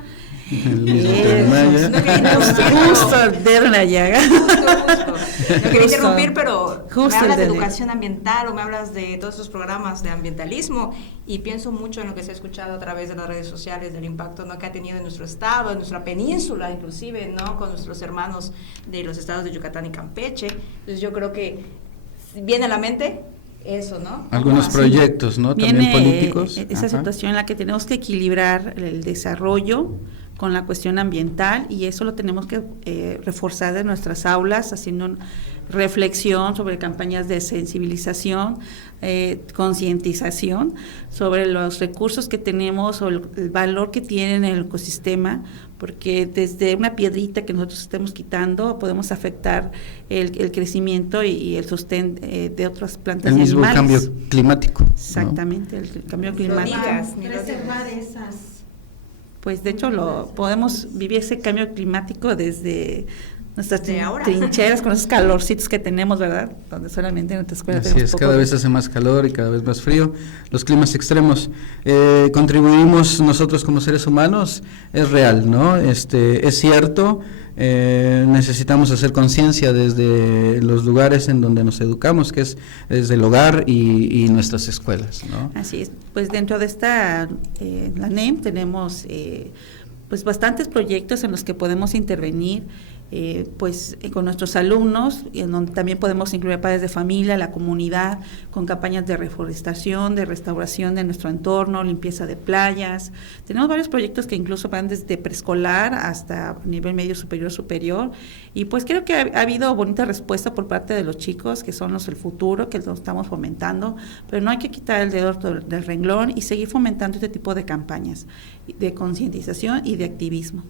Justo de una llaga. No quería interrumpir, pero me hablas de el educación ambiental o me hablas de todos estos programas de ambientalismo y pienso mucho en lo que se ha escuchado a través de las redes sociales, del impacto, ¿no?, que ha tenido en nuestro estado, en nuestra península inclusive, ¿no?, con nuestros hermanos de los estados de Yucatán y Campeche. Entonces yo creo que viene a la mente eso, ¿no? Algunos proyectos, ¿no?, también políticos. Esa situación en la que tenemos que equilibrar el desarrollo con la cuestión ambiental, y eso lo tenemos que reforzar en nuestras aulas, haciendo reflexión sobre campañas de sensibilización, concientización sobre los recursos que tenemos o el valor que tiene en el ecosistema, porque desde una piedrita que nosotros estemos quitando podemos afectar el crecimiento y el sostén de otras plantas el y mismo animales. cambio climático, ¿no? Exactamente, el cambio climático. Preservar esas. Pues de hecho podemos vivir ese cambio climático desde nuestras ahora. trincheras, con esos calorcitos que tenemos, ¿verdad? Donde solamente en nuestra escuela Así tenemos es, poco cada de- vez hace más calor y cada vez más frío. Los climas extremos. Contribuimos nosotros como seres humanos, es real, ¿no? Es cierto, necesitamos hacer conciencia desde los lugares en donde nos educamos, que es desde el hogar y nuestras escuelas, ¿no? Así es, pues dentro de esta, la NEM tenemos pues bastantes proyectos en los que podemos intervenir, con nuestros alumnos, y en donde también podemos incluir a padres de familia, la comunidad, con campañas de reforestación, de restauración de nuestro entorno, limpieza de playas. Tenemos varios proyectos que incluso van desde preescolar hasta nivel medio superior, y pues creo que ha habido bonita respuesta por parte de los chicos, que son el futuro, que lo estamos fomentando, pero no hay que quitar el dedo del renglón y seguir fomentando este tipo de campañas de concientización y de activismo.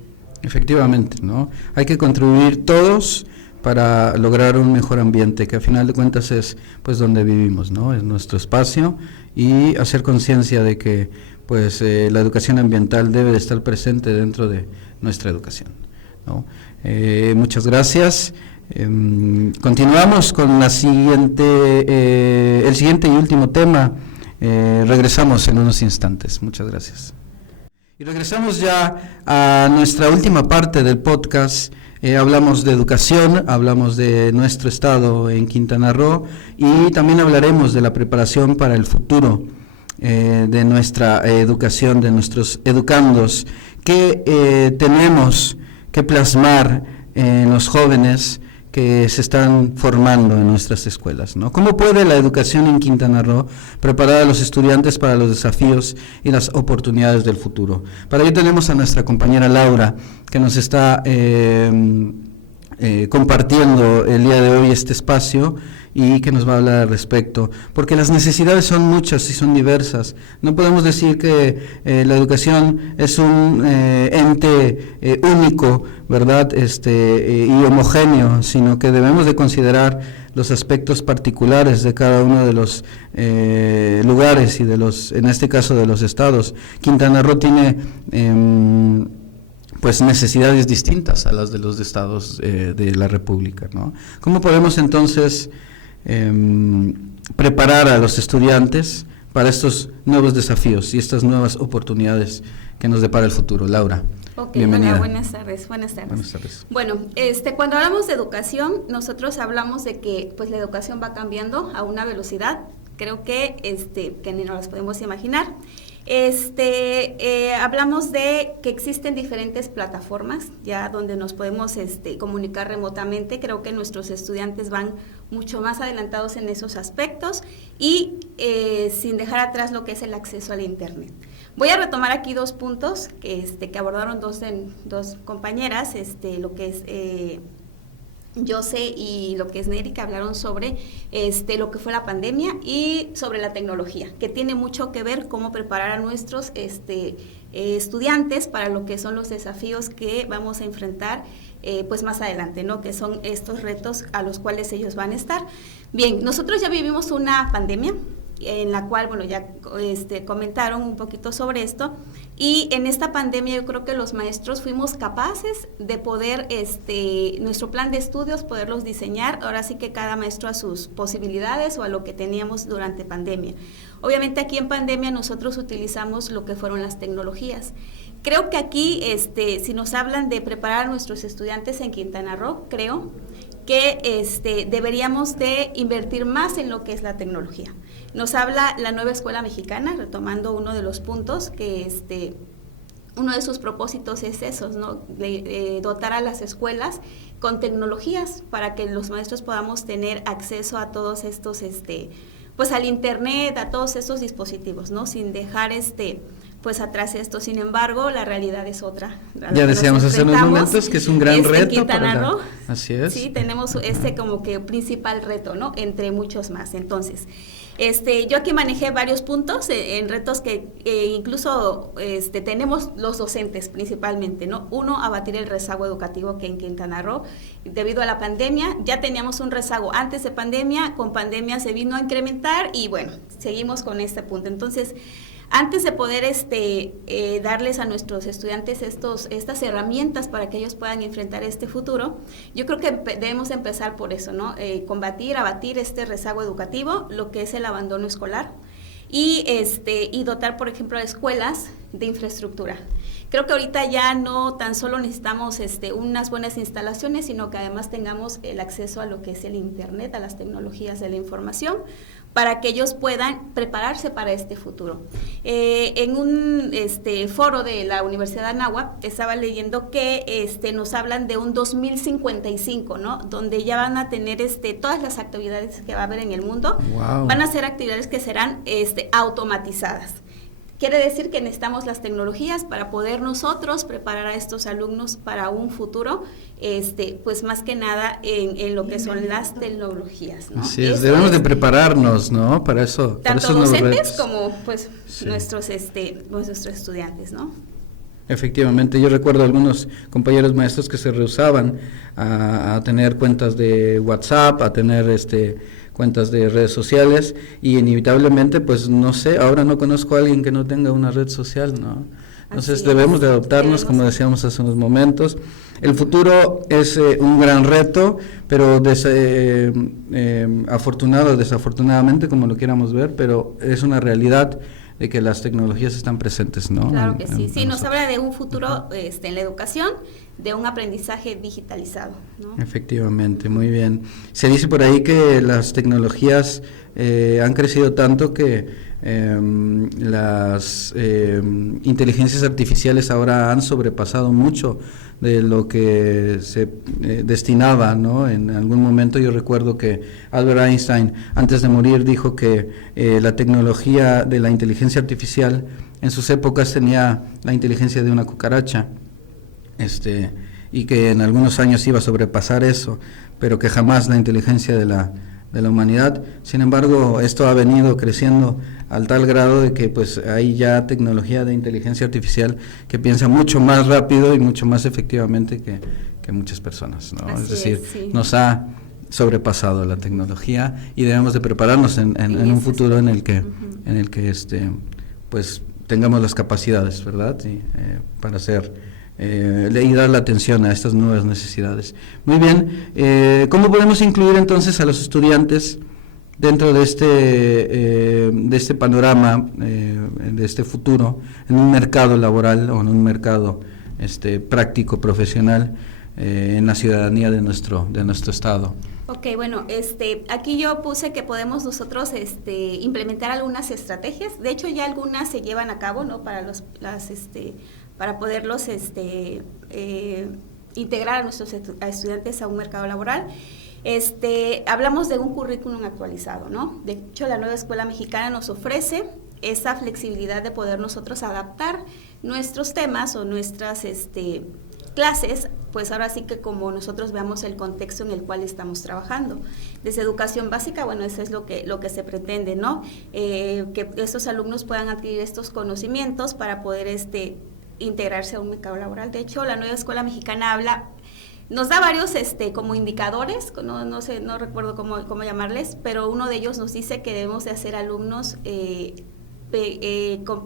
Efectivamente, ¿no? Hay que contribuir todos para lograr un mejor ambiente, que a final de cuentas es pues donde vivimos, ¿no? Es nuestro espacio, y hacer conciencia de que pues la educación ambiental debe de estar presente dentro de nuestra educación, ¿no? Muchas gracias. Continuamos con el siguiente y último tema. Regresamos en unos instantes. Muchas gracias. Y regresamos ya a nuestra última parte del podcast. Hablamos de educación, hablamos de nuestro estado en Quintana Roo, y también hablaremos de la preparación para el futuro de nuestra educación, de nuestros educandos, que tenemos que plasmar en los jóvenes que se están formando en nuestras escuelas, ¿no? ¿Cómo puede la educación en Quintana Roo preparar a los estudiantes para los desafíos y las oportunidades del futuro? Para ello tenemos a nuestra compañera Laura, que nos está compartiendo el día de hoy este espacio, y que nos va a hablar al respecto, porque las necesidades son muchas y son diversas. No podemos decir que la educación es un ente único, ¿verdad?, y homogéneo, sino que debemos de considerar los aspectos particulares de cada uno de los lugares y en este caso de los estados. Quintana Roo tiene pues necesidades distintas a las de los estados de la República, ¿no? ¿Cómo podemos entonces preparar a los estudiantes para estos nuevos desafíos y estas nuevas oportunidades que nos depara el futuro? Laura, bienvenida. Hola, buenas tardes. Buenas tardes. Bueno, cuando hablamos de educación, nosotros hablamos de que pues la educación va cambiando a una velocidad, creo que ni nos las podemos imaginar. Hablamos de que existen diferentes plataformas ya donde nos podemos comunicar remotamente. Creo que nuestros estudiantes van mucho más adelantados en esos aspectos, y sin dejar atrás lo que es el acceso al internet. Voy a retomar aquí dos puntos que abordaron dos compañeras, lo que es Jose y lo que es Neri, que hablaron sobre lo que fue la pandemia y sobre la tecnología, que tiene mucho que ver cómo preparar a nuestros estudiantes para lo que son los desafíos que vamos a enfrentar pues más adelante, ¿no? Que son estos retos a los cuales ellos van a estar. Bien, nosotros ya vivimos una pandemia en la cual, bueno, ya comentaron un poquito sobre esto, y en esta pandemia yo creo que los maestros fuimos capaces de poder, nuestro plan de estudios, poderlos diseñar, ahora sí que cada maestro a sus posibilidades o a lo que teníamos durante pandemia. Obviamente aquí en pandemia nosotros utilizamos lo que fueron las tecnologías. Creo que aquí, si nos hablan de preparar a nuestros estudiantes en Quintana Roo, creo que deberíamos de invertir más en lo que es la tecnología. Nos habla la nueva escuela mexicana, retomando uno de los puntos, que uno de sus propósitos es eso, ¿no? De dotar a las escuelas con tecnologías para que los maestros podamos tener acceso a todos estos, pues al internet, a todos estos dispositivos, ¿no? Sin dejar pues atrás esto. Sin embargo, la realidad es otra. Ya decíamos hace unos momentos que es un gran reto Quintana Roo. Así es. Sí, tenemos como que principal reto, ¿no? Entre muchos más. Entonces, yo aquí manejé varios puntos en retos que incluso tenemos los docentes principalmente, ¿no? Uno, abatir el rezago educativo que en Quintana Roo, debido a la pandemia, ya teníamos un rezago antes de pandemia, con pandemia se vino a incrementar y bueno, seguimos con este punto. Entonces, antes de poder darles a nuestros estudiantes estas herramientas para que ellos puedan enfrentar este futuro, yo creo que debemos empezar por eso, ¿no? Abatir este rezago educativo, lo que es el abandono escolar, y dotar, por ejemplo, a escuelas de infraestructura. Creo que ahorita ya no tan solo necesitamos unas buenas instalaciones, sino que además tengamos el acceso a lo que es el internet, a las tecnologías de la información, para que ellos puedan prepararse para este futuro. En un foro de la Universidad de Anáhuac estaba leyendo que nos hablan de un 2055, ¿no? Donde ya van a tener todas las actividades que va a haber en el mundo. Wow. Van a ser actividades que serán automatizadas. Quiere decir que necesitamos las tecnologías para poder nosotros preparar a estos alumnos para un futuro, pues más que nada en lo que son las tecnologías, ¿no? Así es, debemos de prepararnos, ¿no? Para eso. Tanto para docentes como pues sí, nuestros estudiantes, ¿no? Efectivamente, yo recuerdo algunos compañeros maestros que se rehusaban a tener cuentas de WhatsApp, a tener cuentas de redes sociales, y inevitablemente, pues no sé, ahora no conozco a alguien que no tenga una red social, ¿no? Entonces debemos de adoptarnos, como decíamos hace unos momentos. El futuro es un gran reto, pero afortunado o desafortunadamente, como lo quieramos ver, pero es una realidad de que las tecnologías están presentes, ¿no? Claro que sí. Sí, nos habla de un futuro en la educación, de un aprendizaje digitalizado, ¿no? Efectivamente, muy bien. Se dice por ahí que las tecnologías han crecido tanto que las inteligencias artificiales ahora han sobrepasado mucho de lo que se destinaba, ¿no? En algún momento yo recuerdo que Albert Einstein, antes de morir, dijo que la tecnología de la inteligencia artificial en sus épocas tenía la inteligencia de una cucaracha, y que en algunos años iba a sobrepasar eso, pero que jamás la inteligencia de la humanidad. Sin embargo, esto ha venido creciendo al tal grado de que pues hay ya tecnología de inteligencia artificial que piensa mucho más rápido y mucho más efectivamente que muchas personas, ¿no? Es decir, sí, nos ha sobrepasado la tecnología y debemos de prepararnos en un futuro en el que pues tengamos las capacidades, ¿verdad? Para hacer y dar la atención a estas nuevas necesidades. Muy bien, ¿cómo podemos incluir entonces a los estudiantes dentro de este panorama, de este futuro, en un mercado laboral o en un mercado práctico, profesional, en la ciudadanía de nuestro estado? Ok, bueno, aquí yo puse que podemos nosotros implementar algunas estrategias. De hecho, ya algunas se llevan a cabo, ¿no? Para poderlos integrar a nuestros estudiantes a un mercado laboral. Hablamos de un currículum actualizado, ¿no? De hecho, la nueva escuela mexicana nos ofrece esa flexibilidad de poder nosotros adaptar nuestros temas o nuestras clases, pues ahora sí que como nosotros veamos el contexto en el cual estamos trabajando. Desde educación básica, bueno, eso es lo que se pretende, ¿no? Que estos alumnos puedan adquirir estos conocimientos para poder integrarse a un mercado laboral. De hecho, la nueva escuela mexicana nos da varios como indicadores, no sé, no recuerdo cómo llamarles, pero uno de ellos nos dice que debemos de hacer alumnos con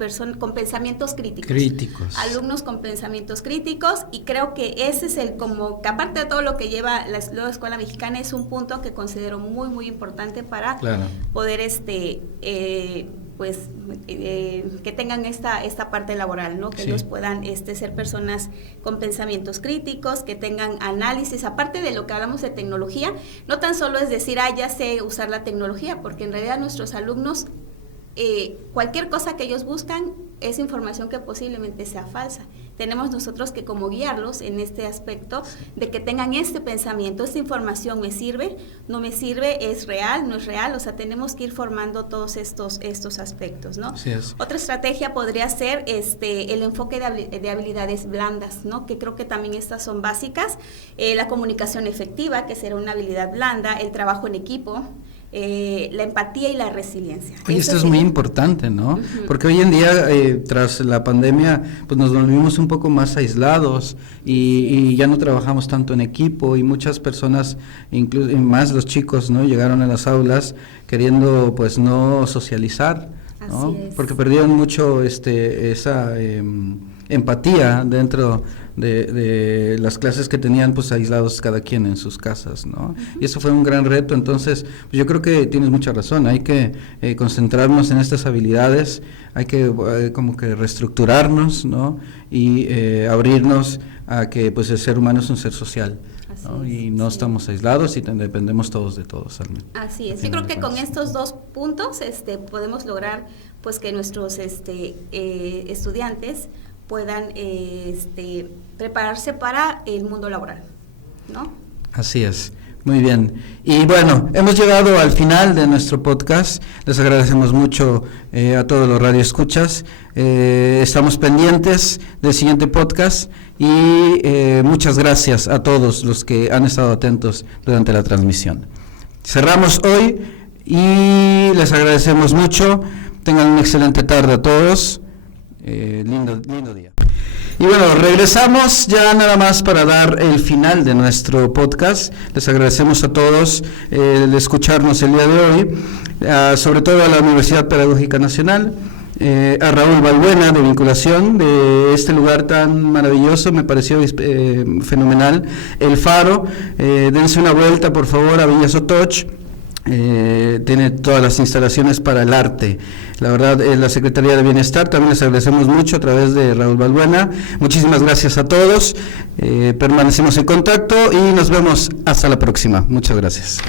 pensamientos críticos. Alumnos con pensamientos críticos, y creo que ese es que aparte de todo lo que lleva la escuela mexicana, es un punto que considero muy, muy importante para poder que tengan esta parte laboral, ¿no? Que ellos puedan ser personas con pensamientos críticos, que tengan análisis, aparte de lo que hablamos de tecnología, no tan solo es decir, ya sé usar la tecnología, porque en realidad nuestros alumnos, cualquier cosa que ellos buscan es información que posiblemente sea falsa. Tenemos nosotros que como guiarlos en este aspecto de que tengan este pensamiento, esta información me sirve, no me sirve, es real, no es real, o sea, tenemos que ir formando todos estos aspectos, ¿no? Así es. Otra estrategia podría ser el enfoque de habilidades blandas, ¿no? Que creo que también estas son básicas, la comunicación efectiva, que será una habilidad blanda, el trabajo en equipo, la empatía y la resiliencia. Oye, esto es muy importante, ¿no? Porque hoy en día, tras la pandemia, pues nos volvimos un poco más aislados y ya no trabajamos tanto en equipo, y muchas personas, incluso más los chicos, ¿no? Llegaron a las aulas queriendo, pues, no socializar, ¿no? Así es. Porque perdieron mucho esa empatía dentro de las clases que tenían, pues, aislados cada quien en sus casas, ¿no? Y eso fue un gran reto. Entonces, pues, yo creo que tienes mucha razón, hay que concentrarnos en estas habilidades, hay que como que reestructurarnos, ¿no? Y abrirnos a que, pues, el ser humano es un ser social, ¿no? Y no estamos aislados y dependemos todos de todos. Así es. Yo creo que con estos dos puntos podemos lograr, pues, que nuestros estudiantes puedan prepararse para el mundo laboral, ¿no? Así es, muy bien. Y bueno, hemos llegado al final de nuestro podcast. Les agradecemos mucho a todos los radioescuchas. Estamos pendientes del siguiente podcast y muchas gracias a todos los que han estado atentos durante la transmisión. Cerramos hoy y les agradecemos mucho. Tengan una excelente tarde a todos. Lindo día. Y bueno, regresamos ya nada más para dar el final de nuestro podcast. Les agradecemos a todos el escucharnos el día de hoy, sobre todo a la Universidad Pedagógica Nacional, a Raúl Balbuena de Vinculación, de este lugar tan maravilloso, me pareció fenomenal, El Faro. Dense una vuelta por favor a Villa Sotoch. Tiene todas las instalaciones para el arte. La verdad, la Secretaría de Bienestar, también les agradecemos mucho a través de Raúl Balbuena. Muchísimas gracias a todos. Permanecemos en contacto y nos vemos hasta la próxima. Muchas gracias.